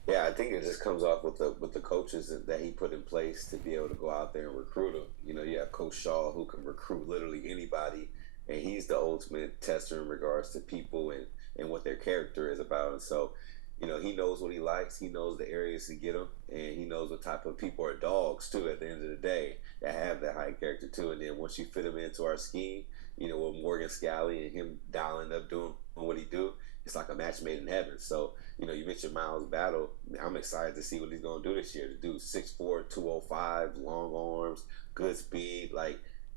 Yeah, I think it just comes off with the coaches that he put in place to be able to go out there and recruit them. You have Coach Shaw, who can recruit literally anybody, and he's the ultimate tester in regards to people and what their character is about. And so, he knows what he likes. He knows the areas to get them, and he knows what type of people are dogs too. At the end of the day, that have that high character too. And then once you fit him into our scheme, with Morgan Scalley and him dialing up doing what he do, it's like a match made in heaven. So, you mentioned Miles Battle. I'm excited to see what he's going to do this year. The dude's 6'4", 205, long arms, good speed.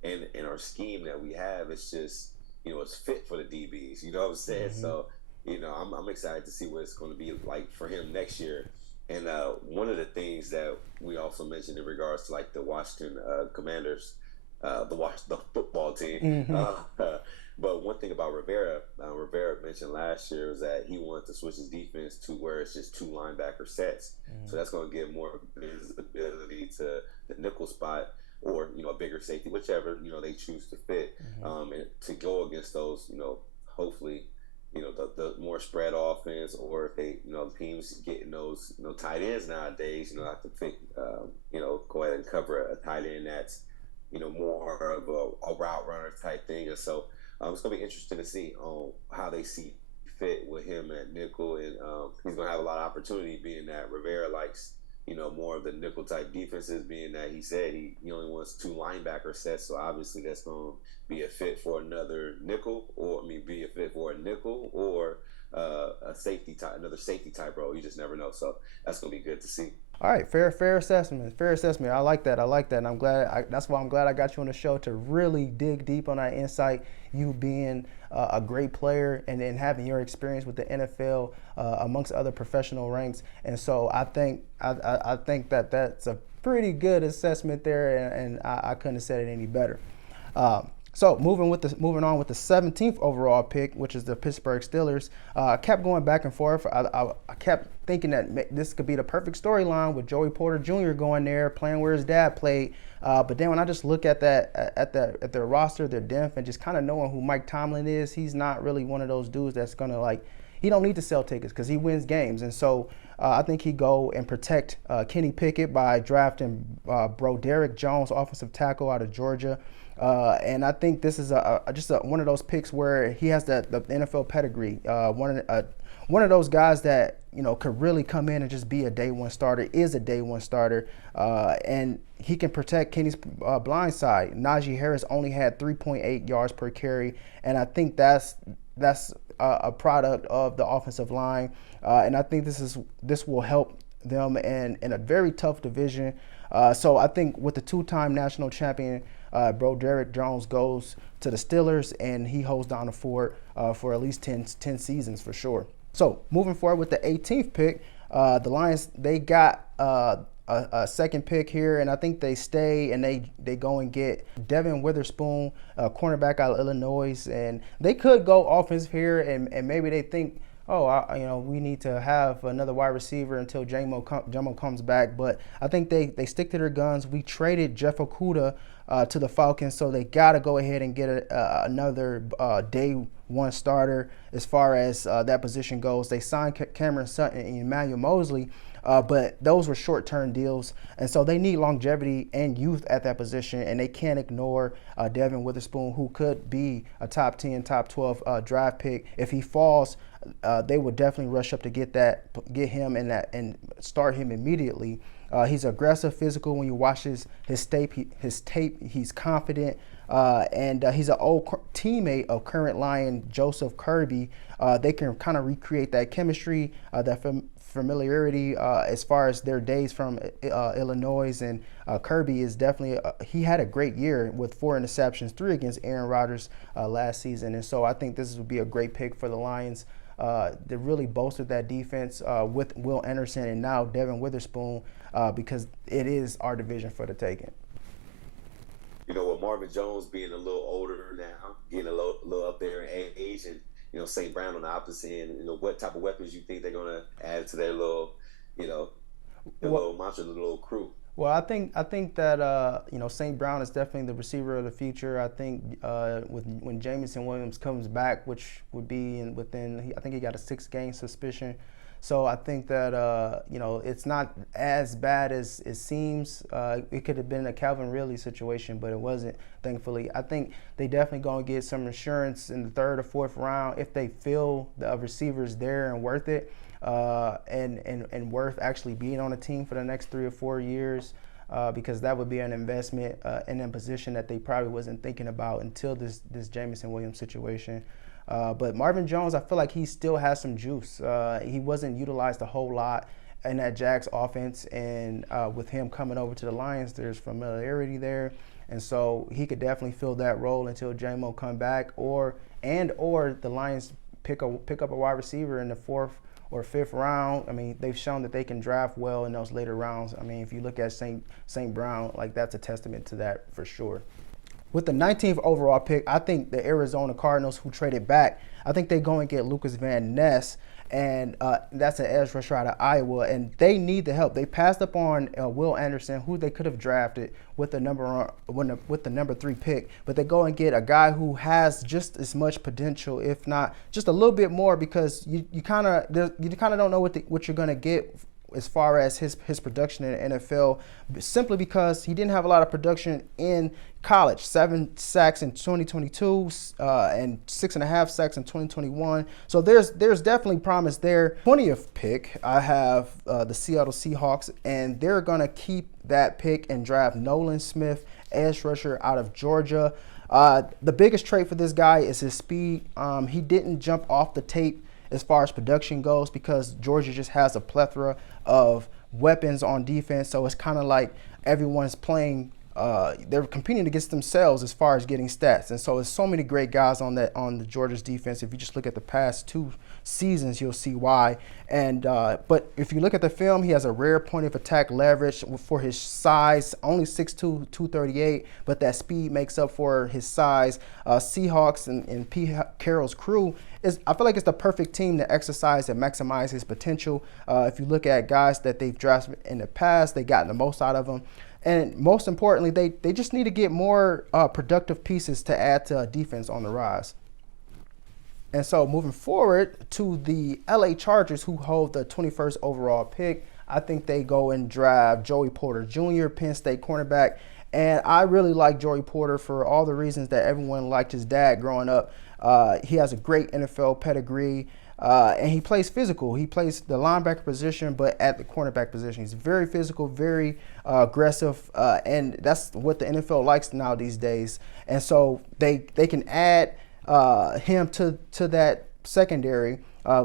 And our scheme that we have, it's just, it's fit for the DBs. You know what I'm saying? Mm-hmm. So, I'm excited to see what it's going to be like for him next year. And one of the things that we also mentioned in regards to like the Washington Commanders, the football team. Mm-hmm. But one thing about Rivera, Rivera mentioned last year was that he wanted to switch his defense to where it's just two linebacker sets. So that's going to give more visibility to the nickel spot or a bigger safety, whichever they choose to fit, and to go against those hopefully the more spread offense, or if they teams getting those tight ends nowadays have to think go ahead and cover a tight end that's more of a route runner type thing. And so it's going to be interesting to see how they see fit with him at nickel. And he's going to have a lot of opportunity, being that Rivera likes more of the nickel type defenses, being that he said he only wants two linebacker sets. So obviously that's going to be a fit for another nickel, or be a fit for a nickel or a safety type, another safety type role. You just never know. So that's going to be good to see. All right, fair assessment. Fair assessment. I like that. And I'm glad. That's why I'm glad I got you on the show, to really dig deep on that insight. You being a great player and then having your experience with the NFL amongst other professional ranks. And so I think that that's a pretty good assessment there, and I couldn't have said it any better. So moving on with the 17th overall pick, which is the Pittsburgh Steelers. I kept going back and forth. I kept thinking that this could be the perfect storyline with Joey Porter Jr. going there, playing where his dad played. But then when I just look at their roster, their depth, and just kind of knowing who Mike Tomlin is, he's not really one of those dudes that's gonna he don't need to sell tickets because he wins games. And so I think he go and protect Kenny Pickett by drafting Broderick Jones, offensive tackle out of Georgia. And I think this is just one of those picks where he has the NFL pedigree. One of those guys that could really come in and just be a day one starter, and he can protect Kenny's blind side. Najee Harris only had 3.8 yards per carry, and I think that's a product of the offensive line. And I think this will help them in a very tough division. So I think with the two-time national champion, Broderick Jones goes to the Steelers, and he holds down the fort for at least 10 seasons for sure. So moving forward with the 18th pick, the Lions, they got a second pick here, and I think they stay and they go and get Devin Witherspoon, cornerback out of Illinois, and they could go offensive here, and maybe they think, we need to have another wide receiver until Jamo comes back. But I think they stick to their guns. We traded Jeff Okudah to the Falcons, so they got to go ahead and get another day one starter as far as that position goes. They signed Cameron Sutton and Emmanuel Mosley, but those were short-term deals, and so they need longevity and youth at that position, and they can't ignore Devin Witherspoon, who could be a top 10, top 12 draft pick. If he falls, they would definitely rush up to get him and start him immediately. He's aggressive, physical. When you watch his tape, he's confident, and he's an old teammate of current Lion Joseph Kirby. They can kind of recreate that chemistry, that familiarity as far as their days from Illinois. And Kirby is definitely he had a great year with 4 interceptions, 3 against Aaron Rodgers last season. And so I think this would be a great pick for the Lions. They really bolstered that defense with Will Anderson and now Devin Witherspoon, because it is our division for the taking. With Marvin Jones being a little older now, getting a little up there in age, and St. Brown on the opposite end, what type of weapons you think they're gonna add to their little, little monster, little crew? Well, I think that St. Brown is definitely the receiver of the future. I think when Jamison Williams comes back, which would be I think he got a 6-game suspension. So I think that it's not as bad as it seems. It could have been a Calvin Ridley situation, but it wasn't, thankfully. I think they definitely going to get some insurance in the 3rd or 4th round if they feel the receiver's there and worth it. And worth actually being on a team for the next 3 or 4 years, because that would be an investment in a position that they probably wasn't thinking about until this Jamison Williams situation. But Marvin Jones, I feel like he still has some juice. He wasn't utilized a whole lot in that Jags offense, and with him coming over to the Lions, there's familiarity there, and so he could definitely fill that role until Jamo come back, or the Lions pick up a wide receiver in the 4th or 5th round. I mean, they've shown that they can draft well in those later rounds. I mean, if you look at St. Brown, like that's a testament to that for sure. With the 19th overall pick, I think the Arizona Cardinals, who traded back, I think they go and get Lucas Van Ness, and that's an edge rusher out of Iowa, and they need the help. They passed up on Will Anderson, who they could have drafted with the number 3 pick, but they go and get a guy who has just as much potential, if not just a little bit more, because you kind of don't know what you're gonna get as far as his production in the NFL, simply because he didn't have a lot of production in college. 7 sacks in 2022 and 6.5 sacks in 2021. So there's definitely promise there. 20th pick, I have the Seattle Seahawks, and they're going to keep that pick and draft Nolan Smith, edge rusher out of Georgia. The biggest trait for this guy is his speed. He didn't jump off the tape as far as production goes because Georgia just has a plethora of weapons on defense. So it's kind of like everyone's playing, they're competing against themselves as far as getting stats. And so there's so many great guys on the Georgia's defense. If you just look at the past 2 seasons, you'll see why. And but if you look at the film, he has a rare point of attack leverage for his size, only 6'2", 238, but that speed makes up for his size. Seahawks and Pete Carroll's crew, I feel like it's the perfect team to exercise and maximize his potential. If you look at guys that they've drafted in the past, they've gotten the most out of them. And most importantly, they just need to get more productive pieces to add to a defense on the rise. And so moving forward to the LA Chargers, who hold the 21st overall pick, I think they go and draft Joey Porter Jr., Penn State cornerback. And I really like Joey Porter for all the reasons that everyone liked his dad growing up. He has a great NFL pedigree, and he plays physical. He plays the linebacker position, but at the cornerback position. He's very physical, very aggressive, and that's what the NFL likes now these days. And so they can add him to that secondary,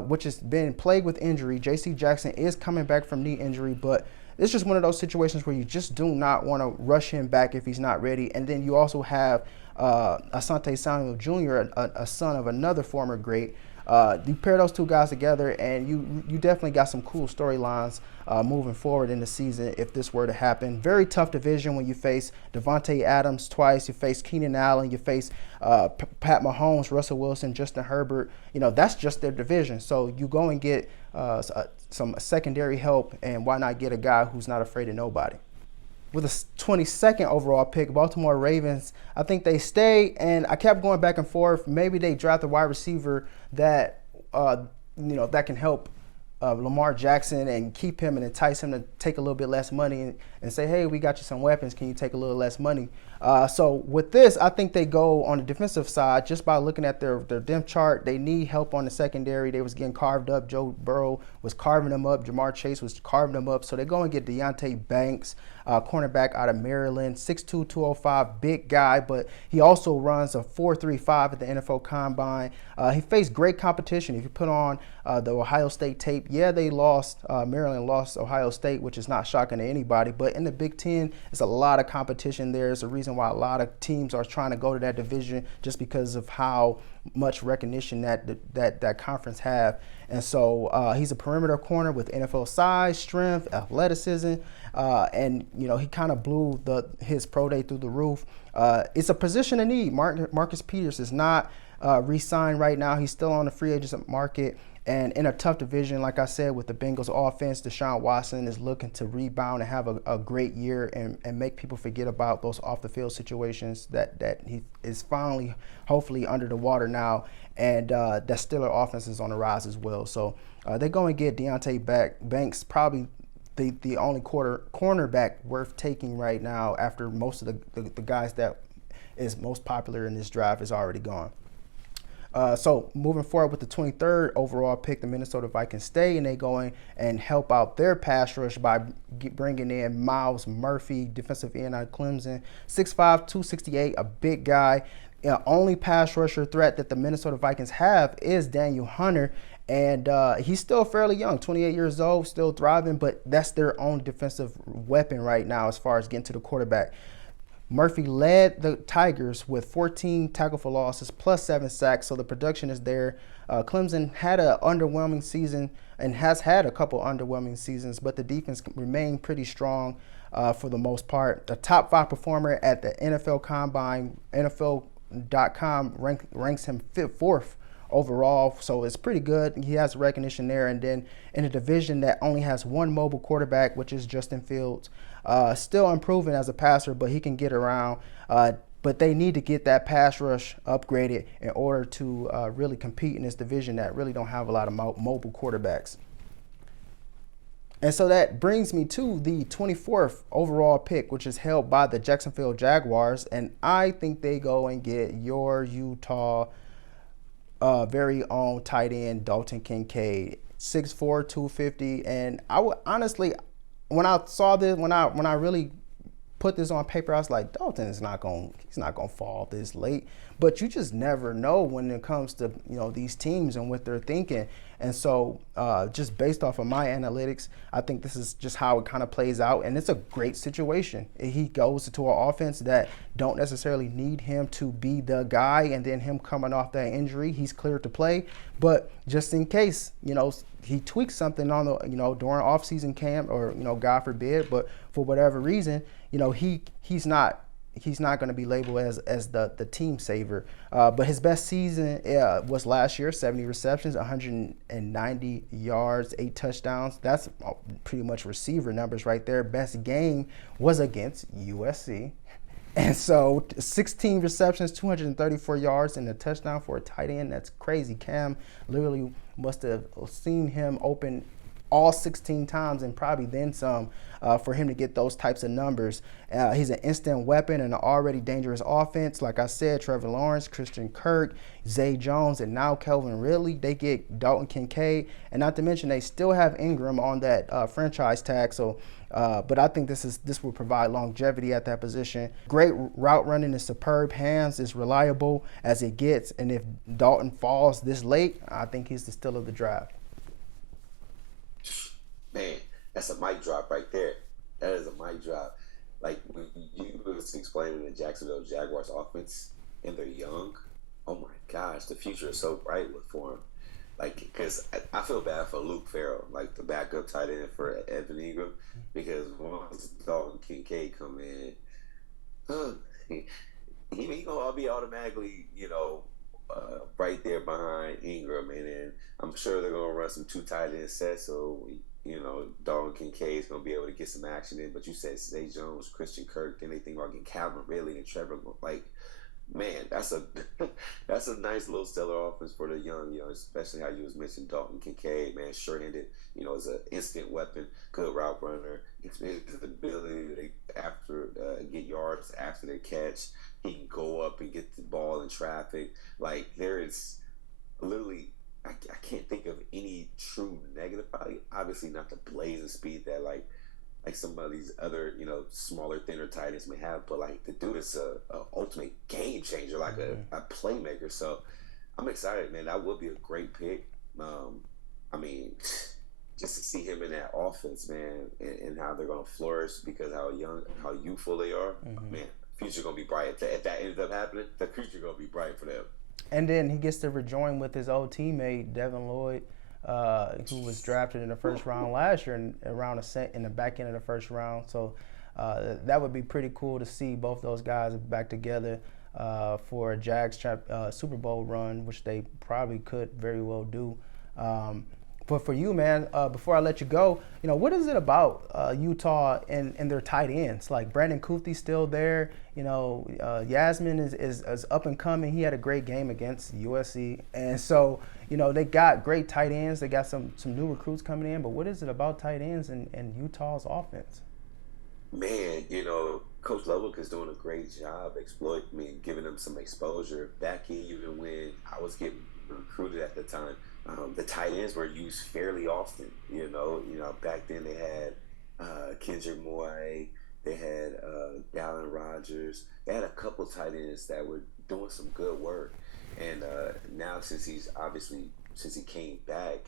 which has been plagued with injury. J.C. Jackson is coming back from knee injury, but it's just one of those situations where you just do not want to rush him back if he's not ready. And then you also have Asante Samuel Jr., a son of another former great. You pair those 2 guys together, and you definitely got some cool storylines moving forward in the season if this were to happen. Very tough division when you face Devontae Adams twice, you face Keenan Allen, you face Pat Mahomes, Russell Wilson, Justin Herbert. That's just their division. So you go and get some secondary help, and why not get a guy who's not afraid of nobody? With a 22nd overall pick, Baltimore Ravens, I think they stay, and I kept going back and forth. Maybe they draft a wide receiver that that can help Lamar Jackson and keep him and entice him to take a little bit less money and say, hey, we got you some weapons. Can you take a little less money? So with this, I think they go on the defensive side just by looking at their depth chart. They need help on the secondary. They was getting carved up. Joe Burrow was carving them up. Jamar Chase was carving them up. So they go and get Deontay Banks, cornerback out of Maryland, 6'2", 205, big guy, but he also runs a 4.35 at the NFL Combine. He faced great competition. If you put on the Ohio State tape, yeah, they lost. Maryland lost Ohio State, which is not shocking to anybody, but in the Big Ten, it's a lot of competition there. It's a reason why a lot of teams are trying to go to that division just because of how much recognition that conference have. And so he's a perimeter corner with NFL size, strength, athleticism, and he kind of blew his pro day through the roof. It's a position of need. Marcus Peters is not re-signed right now. He's still on the free agent market. And in a tough division, like I said, with the Bengals offense, Deshaun Watson is looking to rebound and have a great year and make people forget about those off-the-field situations that he is finally, hopefully, under the water now. And that Steelers offense is on the rise as well. So they go and get Deontay Banks, probably the only cornerback worth taking right now after most of the guys that is most popular in this draft is already gone. So moving forward with the 23rd overall pick, the Minnesota Vikings stay, and they go in and help out their pass rush by bringing in Miles Murphy, defensive end out of Clemson, 6'5", 268, a big guy. Only pass rusher threat that the Minnesota Vikings have is Daniel Hunter, and he's still fairly young, 28 years old, still thriving, but that's their own defensive weapon right now as far as getting to the quarterback. Murphy led the Tigers with 14 tackle for losses plus 7 sacks, so the production is there. Clemson had an underwhelming season and has had a couple underwhelming seasons, but the defense remained pretty strong for the most part. The top 5 performer at the NFL Combine, NFL.com ranks him 4th overall, so it's pretty good. He has recognition there. And then in a division that only has one mobile quarterback, which is Justin Fields, still improving as a passer, but he can get around. But they need to get that pass rush upgraded in order to really compete in this division that really don't have a lot of mobile quarterbacks. And so that brings me to the 24th overall pick, which is held by the Jacksonville Jaguars. And I think they go and get your Utah very own tight end Dalton Kincaid, 6'4", 250. And I would honestly, when I saw this, when I really put this on paper, I was like, Dalton is he's not gonna fall this late. But you just never know when it comes to these teams and what they're thinking. And so just based off of my analytics, I think this is just how it kind of plays out. And it's a great situation. He goes into an offense that don't necessarily need him to be the guy, and then him coming off that injury, he's cleared to play. But just in case, he tweaks something on the, during off-season camp, or, God forbid, but for whatever reason, he's not going to be labeled as the team saver. But his best season was last year, 70 receptions, 190 yards, 8 touchdowns. That's pretty much receiver numbers right there. Best game was against USC. And so 16 receptions, 234 yards, and a touchdown for a tight end. That's crazy. Cam literally must have seen him open all 16 times and probably then some for him to get those types of numbers. He's an instant weapon in an already dangerous offense. Like I said, Trevor Lawrence, Christian Kirk, Zay Jones, and now Calvin Ridley. They get Dalton Kincaid. And not to mention, they still have Ingram on that franchise tag. So, but I think this will provide longevity at that position. Great route running and superb hands, is reliable as it gets. And if Dalton falls this late, I think he's the steal of the draft. Man, that's a mic drop right there. That is a mic drop. Like, when you was explaining the Jacksonville Jaguars offense, and they're young, oh my gosh, the future is so bright for him. Like, because I feel bad for Luke Farrell, like the backup tight end for Evan Ingram, because once Dalton Kincaid come in, he gonna be automatically, right there behind Ingram, and then I'm sure they're gonna run some 2 tight end sets, so Dalton Kincaid's gonna be able to get some action in. But you said Zay Jones, Christian Kirk, then they think about getting Calvin Ridley and Trevor. Like, man, that's a nice little stellar offense for the young, especially how you was mentioning Dalton Kincaid, man, sure-handed, is an instant weapon, good route runner. His ability to get yards after the catch. He can go up and get the ball in traffic. Like, there is literally, I can't think of any true negative. Obviously not the blazing speed that like some of these other smaller, thinner tight ends may have, but like the dude is a ultimate game changer, like a playmaker. So I'm excited, man. That would be a great pick. I mean, just to see him in that offense, man, and how they're gonna flourish because how youthful they are, man. Future gonna be bright. If that ends up happening, the future gonna be bright for them. And then he gets to rejoin with his old teammate Devin Lloyd, who was drafted in the first round last year, and in the back end of the first round. So that would be pretty cool to see both those guys back together for a Jags Super Bowl run, which they probably could very well do. But for you, man, before I let you go, what is it about Utah and their tight ends? Like Brandon Kuthey's still there. Yasmin is up and coming. He had a great game against USC. And so, they got great tight ends. They got some new recruits coming in. But what is it about tight ends and Utah's offense? Man, Coach Lovick is doing a great job giving them some exposure. Back even when I was getting recruited at the time, the tight ends were used fairly often. Back then they had Kendrick Moy, they had Dallin Rogers. They had a couple tight ends that were doing some good work. And now since he came back,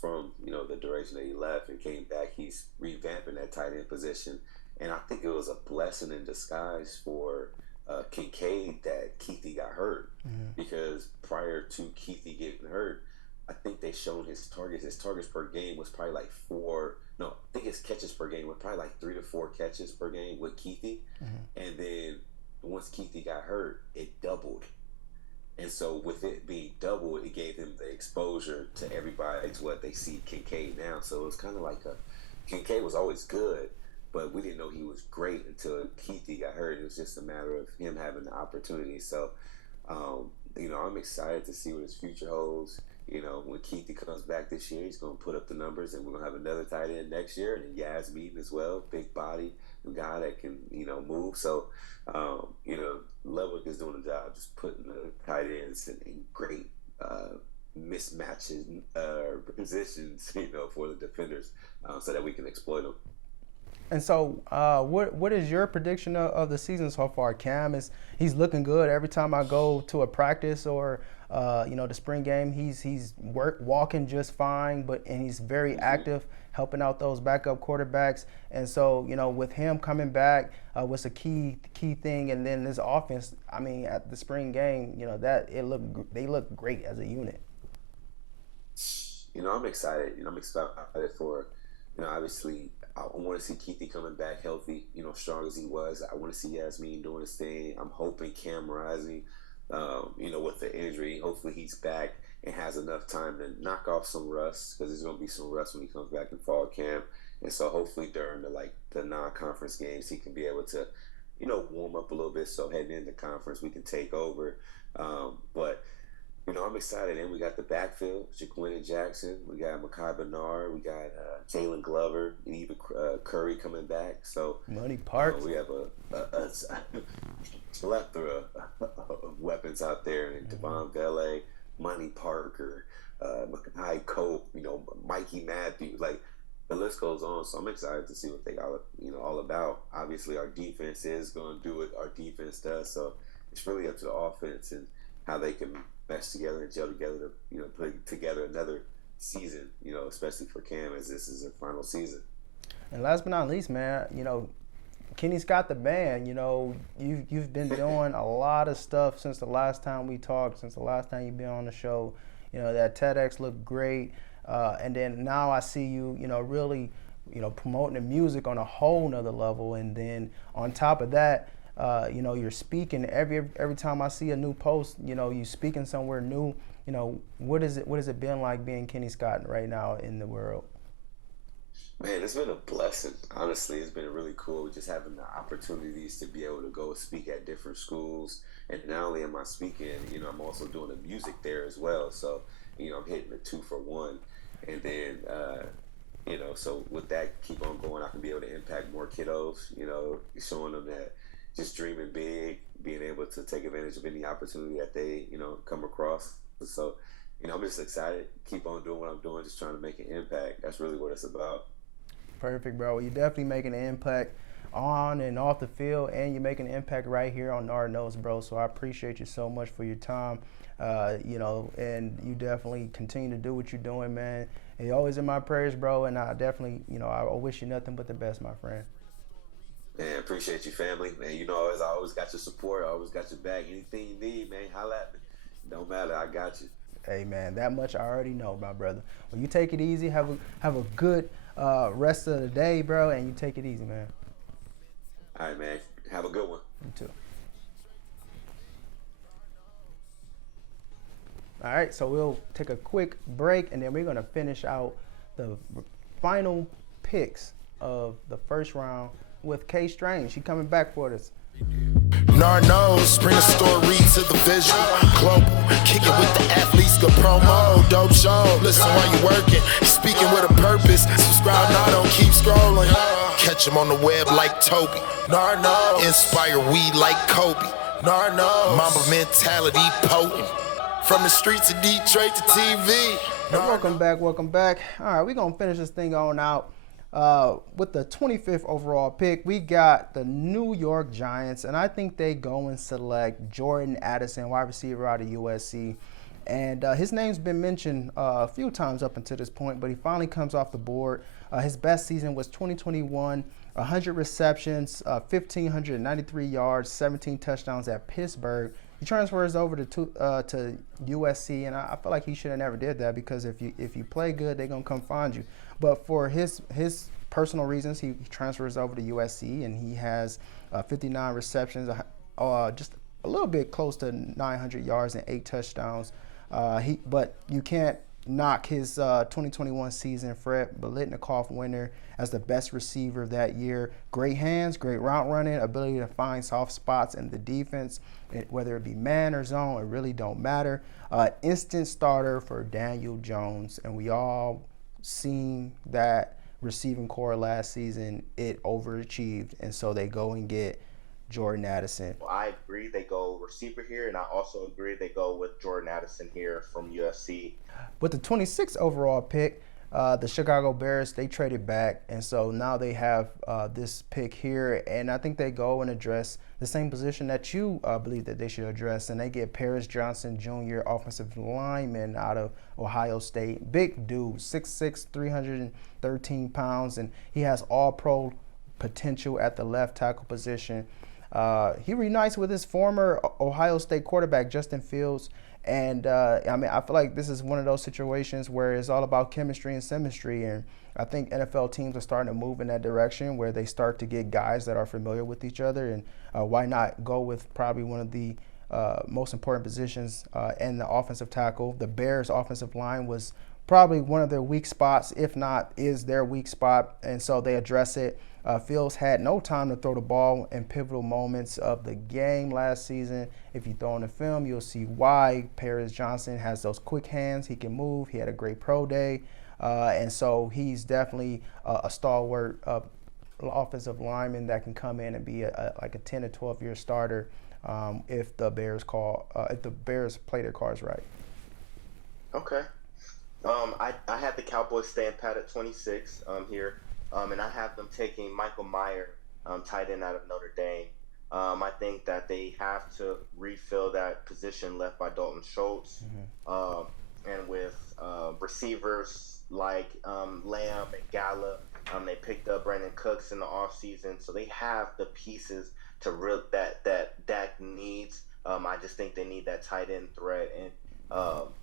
from the duration that he left and came back, he's revamping that tight end position. And I think it was a blessing in disguise for Kincaid that Keithy got hurt, because prior to Keithy getting hurt, I think they showed his targets. His targets per game was probably like 4. No, I think his catches per game was probably like 3 to 4 catches per game with Keithy. And then once Keithy got hurt, it doubled. And so with it being doubled, it gave him the exposure to everybody to what they see Kincaid now. So it was kind of like Kincaid was always good, but we didn't know he was great until Keithy got hurt. It was just a matter of him having the opportunity. So, I'm excited to see what his future holds. When Keithy comes back this year, he's going to put up the numbers, and we're going to have another tight end next year, and then Yasmin as well, big body, a guy that can, move. So, Ludwig is doing the job, just putting the tight ends in great mismatches, positions, for the defenders, so that we can exploit them. And so, what is your prediction of the season so far? Cam he's looking good every time I go to a practice or the spring game. He's walking just fine, and he's very active, helping out those backup quarterbacks. And so, with him coming back, was a key thing. And then this offense, at the spring game, they look great as a unit. I'm excited. I'm excited for, obviously, I want to see Keithy coming back healthy, strong as he was. I want to see Yasmin doing his thing. I'm hoping Cam rising, with the injury. Hopefully he's back and has enough time to knock off some rust, because there's going to be some rust when he comes back in fall camp. And so hopefully during the non-conference games, he can be able to, warm up a little bit, so heading into conference we can take over. But I'm excited. And we got the backfield, Jaquin Jackson. We got Mekhi Bernard. We got Jalen Glover, and even Curry coming back. So Money Parks. We have a plethora of weapons out there. And Devon Vele, Money Parker, Mekhi Cope, Mikey Matthews. The list goes on. So I'm excited to see what they got, all about. Obviously, our defense is going to do what our defense does. So it's really up to the offense and how they can mesh together and gel together to, put together another season, especially for Cam, as this is their final season. And last but not least, man, Kenny Scott the band, you've been doing a lot of stuff since the last time we talked, since the last time you've been on the show. That TEDx looked great. And then now I see you, really, promoting the music on a whole nother level. And then on top of that, you're speaking every time I see a new post, you speaking somewhere new. What has it been like being Kenny Scott right now in the world? Man, it's been a blessing. Honestly, it's been really cool just having the opportunities to be able to go speak at different schools. And not only am I speaking, I'm also doing the music there as well. So, I'm hitting the 2 for 1. And then, so with that, keep on going, I can be able to impact more kiddos, showing them that just dreaming big, being able to take advantage of any opportunity that they, come across. So, I'm just excited, keep on doing what I'm doing, just trying to make an impact. That's really what it's about. Perfect, bro. You're definitely making an impact on and off the field, and you're making an impact right here on Nard Knows, bro. So I appreciate you so much for your time, and you definitely continue to do what you're doing, man. And you're always in my prayers, bro, and I definitely, I wish you nothing but the best, my friend. Man, appreciate you, family. Man, as I always got your support, I always got your back. Anything you need, man, holla at me. Don't matter, I got you. Hey, man, that much I already know, my brother. Well, you take it easy. Have a good rest of the day, bro, and you take it easy, man. All right, man. Have a good one. You too. All right, so we'll take a quick break, and then we're going to finish out the final picks of the first round with K Strange. She coming back for this. Nard Knows, bring a story to the visual. Global, kick it with the athletes, good promo, dope show. Listen while you working, speaking with a purpose. Subscribe now, don't keep scrolling. Catch him on the web like Toby. Nard Knows, inspire weed like Kobe. Nard Knows, Mamba mentality potent. From the streets of Detroit to TV. Welcome back. All right, we're going to finish this thing on out. With the 25th overall pick, we got the New York Giants, and I think they go and select Jordan Addison, wide receiver out of USC. And his name's been mentioned a few times up until this point, but he finally comes off the board. His best season was 2021 100 receptions, 1,593 yards, 17 touchdowns at Pittsburgh. He transfers over to USC, and I feel like he should have never did that, because if you play good, they're gonna come find you. But for his personal reasons, he transfers over to USC, and he has 59 receptions, just a little bit close to 900 yards and 8 touchdowns. But you can't knock his 2021 season. Fred Biletnikoff winner as the best receiver that year. Great hands, great route running, ability to find soft spots in the defense, whether it be man or zone, it really don't matter. Instant starter for Daniel Jones, and we all seen that receiving core last season. It overachieved, and so they go and get Jordan Addison. Well, I agree they go receiver here, and I also agree they go with Jordan Addison here from USC. With the 26th overall pick, the Chicago Bears, they traded back, and so now they have this pick here, and I think they go and address the same position that you believe that they should address, and they get Paris Johnson Jr., offensive lineman out of Ohio State. Big dude, 6'6", 313 pounds, and he has all-pro potential at the left tackle position. He reunites with his former Ohio State quarterback, Justin Fields. And, I feel like this is one of those situations where it's all about chemistry and symmetry. And I think NFL teams are starting to move in that direction, where they start to get guys that are familiar with each other. And why not go with probably one of the most important positions in the offensive tackle? The Bears' offensive line was probably one of their weak spots, if not is their weak spot. And so they address it. Fields had no time to throw the ball in pivotal moments of the game last season. If you throw in the film, you'll see why. Paris Johnson has those quick hands. He can move. He had a great pro day. And so he's definitely a stalwart offensive lineman that can come in and be like a 10 to 12-year starter if the Bears play their cards right. Okay. I had the Cowboys staying pat at 26 here. And I have them taking Michael Mayer, tight end out of Notre Dame. I think that they have to refill that position left by Dalton Schultz. And with receivers like Lamb and Gallup, they picked up Brandon Cooks in the offseason. So they have the pieces to that Dak needs. I just think they need that tight end threat. And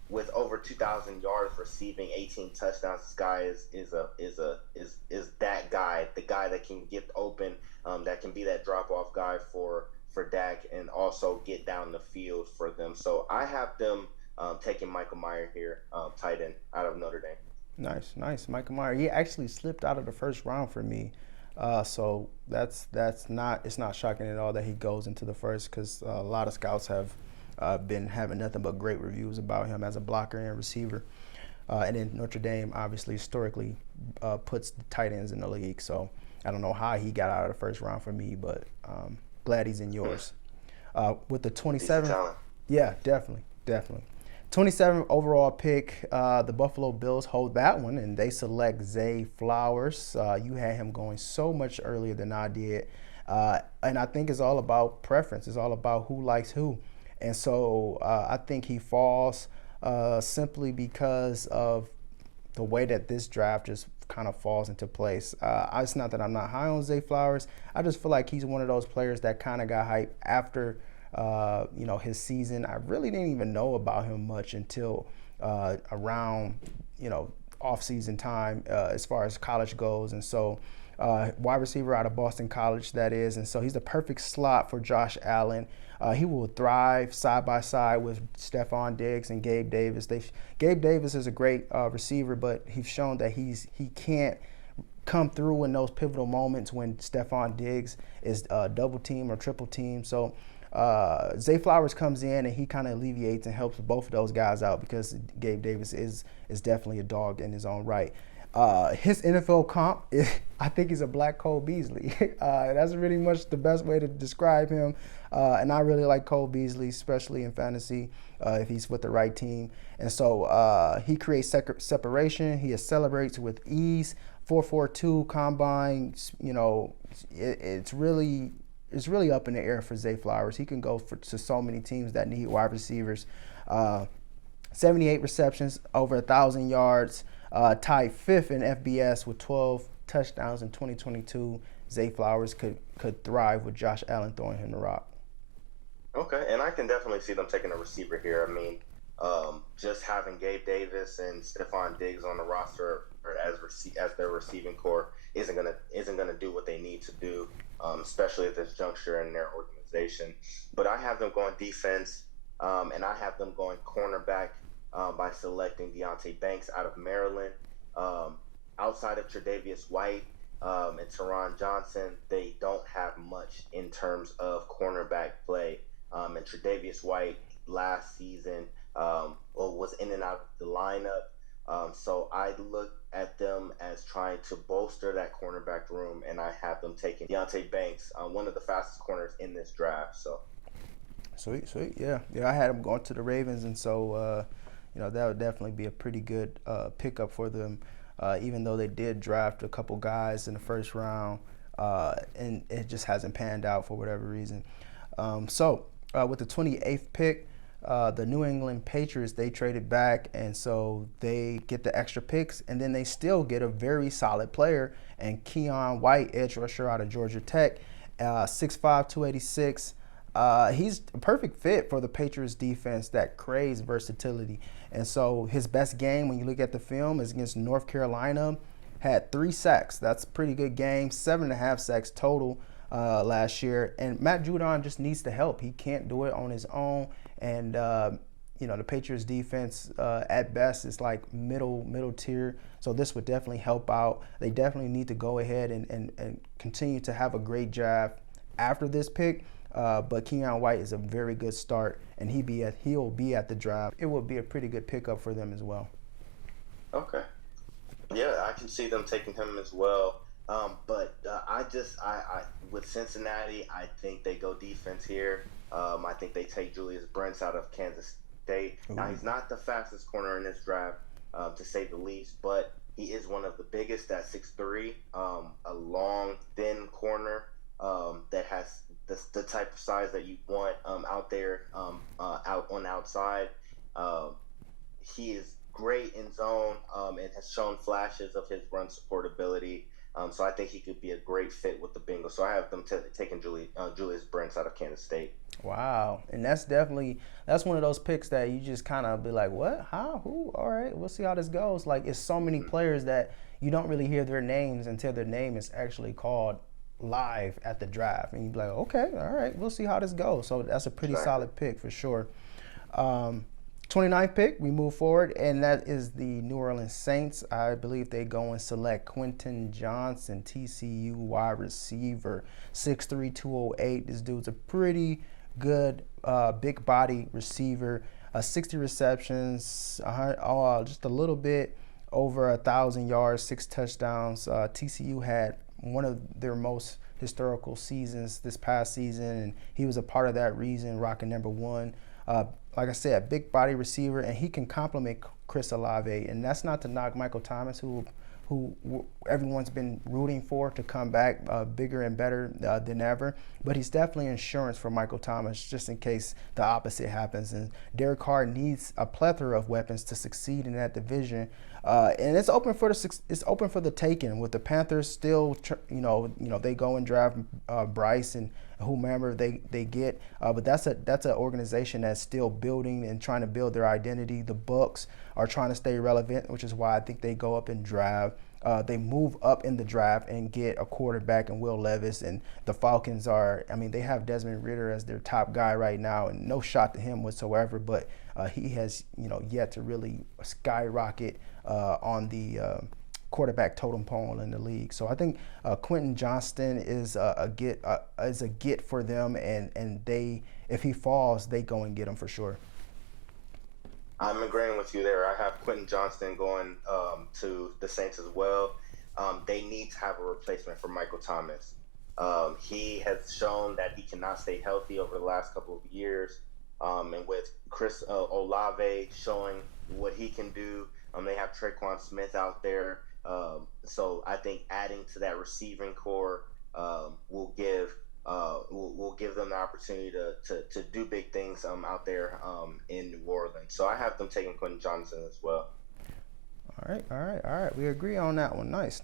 with over 2,000 yards receiving, 18 touchdowns, this guy is that guy, the guy that can get open, that can be that drop off guy for Dak, and also get down the field for them. So I have them taking Michael Mayer here, tight end out of Notre Dame. Nice, Michael Mayer. He actually slipped out of the first round for me, so it's not shocking at all that he goes into the first, because a lot of scouts have been having nothing but great reviews about him as a blocker and receiver. And then Notre Dame obviously historically puts the tight ends in the league. So I don't know how he got out of the first round for me, but glad he's in yours. With the 27th, yeah, definitely. 27th overall pick, the Buffalo Bills hold that one, and they select Zay Flowers. You had him going so much earlier than I did. And I think it's all about preference. It's all about who likes who. And so I think he falls simply because of the way that this draft just kind of falls into place. It's not that I'm not high on Zay Flowers. I just feel like he's one of those players that kind of got hyped after his season. I really didn't even know about him much until around off-season time as far as college goes. And so wide receiver out of Boston College, that is. And so he's the perfect slot for Josh Allen. He will thrive side by side with Stephon Diggs and Gabe Davis. Gabe Davis is a great receiver, but he's shown that he can't come through in those pivotal moments when Stephon Diggs is double team or triple team. So Zay Flowers comes in and he kind of alleviates and helps both of those guys out, because Gabe Davis is definitely a dog in his own right. His NFL comp, I think he's a black Cole Beasley. That's really much the best way to describe him. And I really like Cole Beasley, especially in fantasy, if he's with the right team. And so he creates separation. He accelerates with ease. 4.42 combine. It's really up in the air for Zay Flowers. He can go to so many teams that need wide receivers. 78 receptions, over 1,000 yards. Tied 5th in FBS with 12 touchdowns in 2022. Zay Flowers could thrive with Josh Allen throwing him the rock. Okay, and I can definitely see them taking a receiver here. I mean, just having Gabe Davis and Stephon Diggs on the roster or as their receiving core isn't gonna do what they need to do, especially at this juncture in their organization. But I have them going defense, and I have them going cornerback by selecting Deontay Banks out of Maryland. Outside of Tre'Davious White and Teron Johnson, they don't have much in terms of cornerback play. And Tre'Davious White last season was in and out of the lineup. So I look at them as trying to bolster that cornerback room, and I have them taking Deontay Banks, one of the fastest corners in this draft. So sweet, yeah. I had them going to the Ravens, and so that would definitely be a pretty good pickup for them. Even though they did draft a couple guys in the first round, and it just hasn't panned out for whatever reason. With the 28th pick, the New England Patriots, they traded back, and so they get the extra picks, and then they still get a very solid player, and Keon White, edge rusher out of Georgia Tech, 6'5", 286. He's a perfect fit for the Patriots defense that craves versatility. And so his best game, when you look at the film, is against North Carolina. Had 3 sacks. That's a pretty good game. 7.5 sacks total last year. And Matt Judon just needs the help. He can't do it on his own. And, the Patriots defense at best is like middle tier. So this would definitely help out. They definitely need to go ahead and continue to have a great draft after this pick. But Keon White is a very good start, and he'll be at the draft. It will be a pretty good pickup for them as well. okay, yeah, I can see them taking him as well. But I with Cincinnati, I think they go defense here. I think they take Julius Brents out of Kansas State. Ooh. Now he's not the fastest corner in this draft, to say the least, but he is one of the biggest at 6'3", a long, thin corner that has the type of size that you want out there, out on the outside. He is great in zone and has shown flashes of his run support ability. So I think he could be a great fit with the Bengals. So I have them taking Julius Brents out of Kansas State. Wow. And that's one of those picks that you just kind of be like, what? How? Who? All right, we'll see how this goes. Like, it's so many players that you don't really hear their names until their name is actually called live at the draft, and you'd be like, okay, all right, we'll see how this goes. So that's a pretty solid pick for sure. 29th pick, we move forward, and that is the New Orleans Saints. I believe they go and select Quentin Johnson, TCU wide receiver, 6'3", 208. This dude's a pretty good big body receiver, 60 receptions, just a little bit over 1,000 yards, 6 touchdowns. TCU had one of their most historical seasons this past season, and he was a part of that reason, rocking number 1. Like I said, big body receiver, and he can complement Chris Olave. And that's not to knock Michael Thomas, who everyone's been rooting for to come back bigger and better than ever. But he's definitely insurance for Michael Thomas, just in case the opposite happens. And Derek Carr needs a plethora of weapons to succeed in that division. And it's open for the taking, with the Panthers still, they go and draft Bryce and whomever they get. But that's an organization that's still building and trying to build their identity. The Bucs are trying to stay relevant, which is why I think they go up and draft. They move up in the draft and get a quarterback in Will Levis. And the Falcons they have Desmond Ridder as their top guy right now, and no shot to him whatsoever. But he has, yet to really skyrocket on the quarterback totem pole in the league. So I think Quentin Johnston is a get for them, and they, if he falls, they go and get him for sure. I'm agreeing with you there. I have Quentin Johnston going to the Saints as well. They need to have a replacement for Michael Thomas. He has shown that he cannot stay healthy over the last couple of years. And with Chris Olave showing what he can do, they have Traquan Smith out there. So I think adding to that receiving core will give them the opportunity to do big things out there in New Orleans. So I have them taking Quentin Johnson as well. All right. We agree on that one. Nice.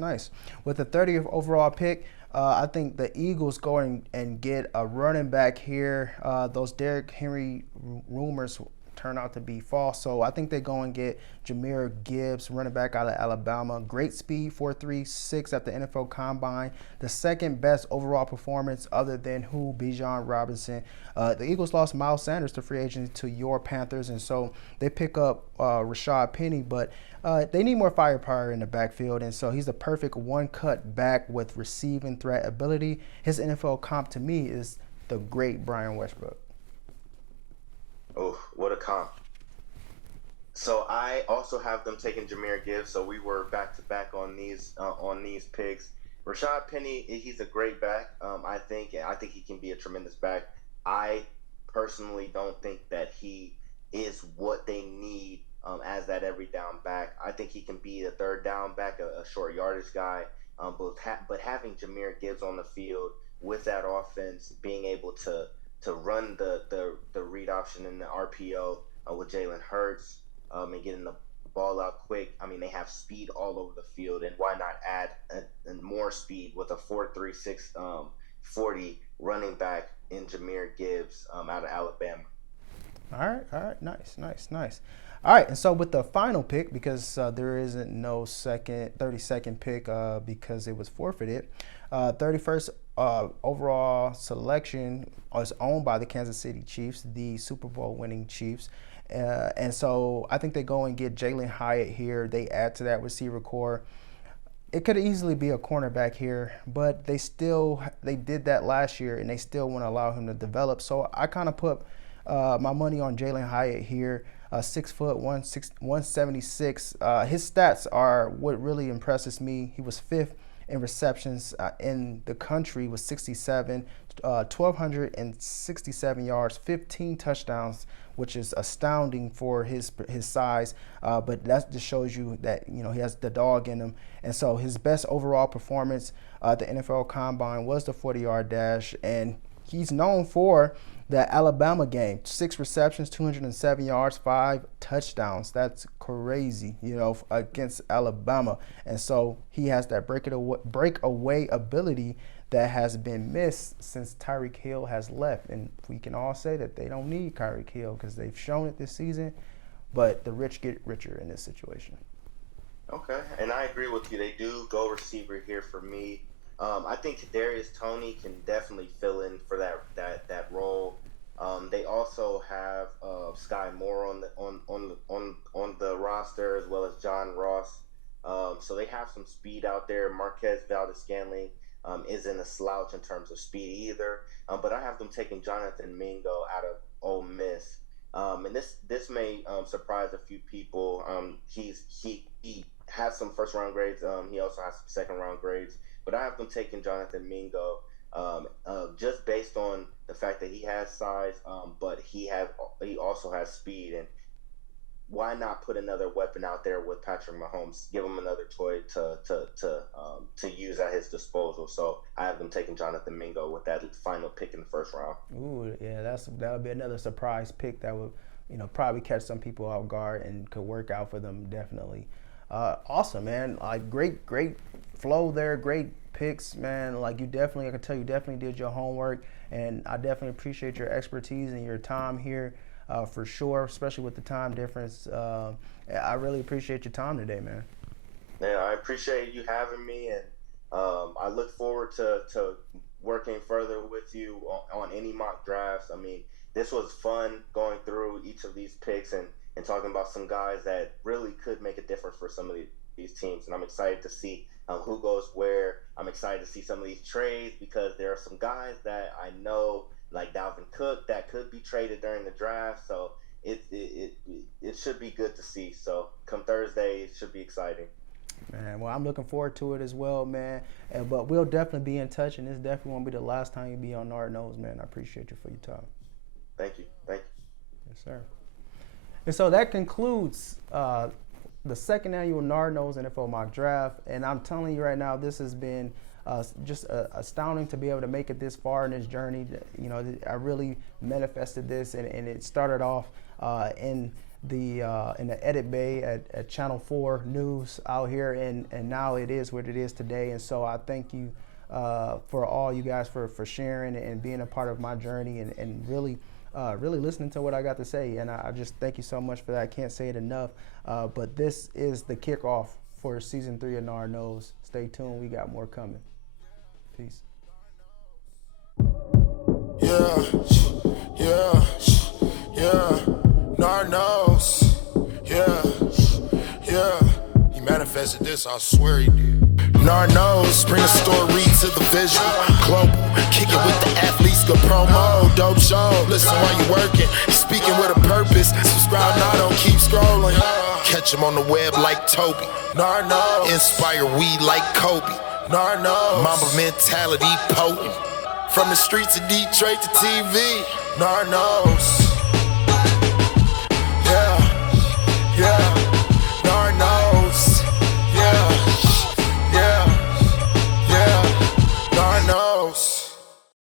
With the 30th overall pick, I think the Eagles go and get a running back here. Those Derrick Henry rumors turn out to be false. So I think they go and get Jahmyr Gibbs, running back out of Alabama. Great speed, 4.36 at the NFL Combine. The second best overall performance other than Bijan Robinson. The Eagles lost Miles Sanders to free agency to your Panthers, and so they pick up Rashad Penny, but they need more firepower in the backfield, and so he's a perfect one-cut back with receiving threat ability. His NFL comp to me is the great Brian Westbrook. Oh, what a comp. So I also have them taking Jahmyr Gibbs, so we were back-to-back on these picks. Rashad Penny, he's a great back. I think he can be a tremendous back. I personally don't think that he is what they need as that every down back. I think he can be a third down back, a short yardage guy. But having Jahmyr Gibbs on the field with that offense, being able to run the read option in the RPO with Jalen Hurts and getting the ball out quick. I mean, they have speed all over the field, and why not add more speed with a 4.36 40 running back in Jahmyr Gibbs out of Alabama. All right, nice. All right, and so with the final pick, because there isn't no 32nd pick because it was forfeited, 31st overall selection is owned by the Kansas City Chiefs, the Super Bowl winning Chiefs. And so I think they go and get Jalen Hyatt here. They add to that receiver core. It could easily be a cornerback here, but they did that last year, and they still want to allow him to develop. So I kind of put my money on Jalen Hyatt here. 6 foot, 176. His stats are what really impresses me. He was 5th in receptions in the country with 67, 1,267 yards, 15 touchdowns, which is astounding for his size. But that just shows you that he has the dog in him. And so his best overall performance at the NFL Combine was the 40-yard dash, and he's known for the Alabama game. 6 receptions, 207 yards, 5 touchdowns. That's crazy, against Alabama. And so he has that breakaway ability that has been missed since Tyreek Hill has left. And we can all say that they don't need Tyreek Hill because they've shown it this season, but the rich get richer in this situation. Okay, and I agree with you. They do go receiver here for me. I think Kadarius Toney can definitely fill in for that role. They also have Sky Moore on the roster, as well as John Ross. So they have some speed out there. Marquez Valdes-Scantling isn't a slouch in terms of speed either. But I have them taking Jonathan Mingo out of Ole Miss. And this may surprise a few people. He has some first round grades. He also has some second round grades. But I have them taking Jonathan Mingo just based on the fact that he has size, but he also has speed. And why not put another weapon out there with Patrick Mahomes? Give him another toy to use at his disposal. So I have them taking Jonathan Mingo with that final pick in the first round. Ooh, yeah, that would be another surprise pick that would probably catch some people off guard and could work out for them definitely. Awesome, man. Like great flow there, great picks, man. Like I can tell you definitely did your homework, and I definitely appreciate your expertise and your time here for sure, especially with the time difference. I really appreciate your time today, man. Yeah, I appreciate you having me, and I look forward to working further with you on any mock drafts. I mean, this was fun going through each of these picks and talking about some guys that really could make a difference for some of these teams, and I'm excited to see who goes where. I'm excited to see some of these trades because there are some guys that I know, like Dalvin Cook, that could be traded during the draft. So it should be good to see. So come Thursday, it should be exciting. Man, well, I'm looking forward to it as well, man. But we'll definitely be in touch, and this definitely won't be the last time you be on Nard Knows, man. I appreciate you for your time. Thank you. Yes, sir. And so that concludes the second annual Nard Knows NFL Mock Draft. And I'm telling you right now, this has been just astounding to be able to make it this far in this journey. I really manifested this, and it started off in in the edit bay at Channel 4 News out here, and now it is what it is today. And so I thank you for all you guys for sharing and being a part of my journey and really listening to what I got to say. And I just thank you so much for that. I can't say it enough. But this is the kickoff for season 3 of Nard Knows. Stay tuned. We got more coming. Peace. Yeah. Nard knows. Yeah. He manifested this, I swear he did. Nard knows, bring a story to the visual. Global, kick it with the athletes, good promo, dope show. Listen while you working, speaking with a purpose. Subscribe now, don't keep scrolling. Catch him on the web like Toby. Nard knows, inspire weed like Kobe. Nard knows, Mamba mentality potent. From the streets of Detroit to TV, Nard knows.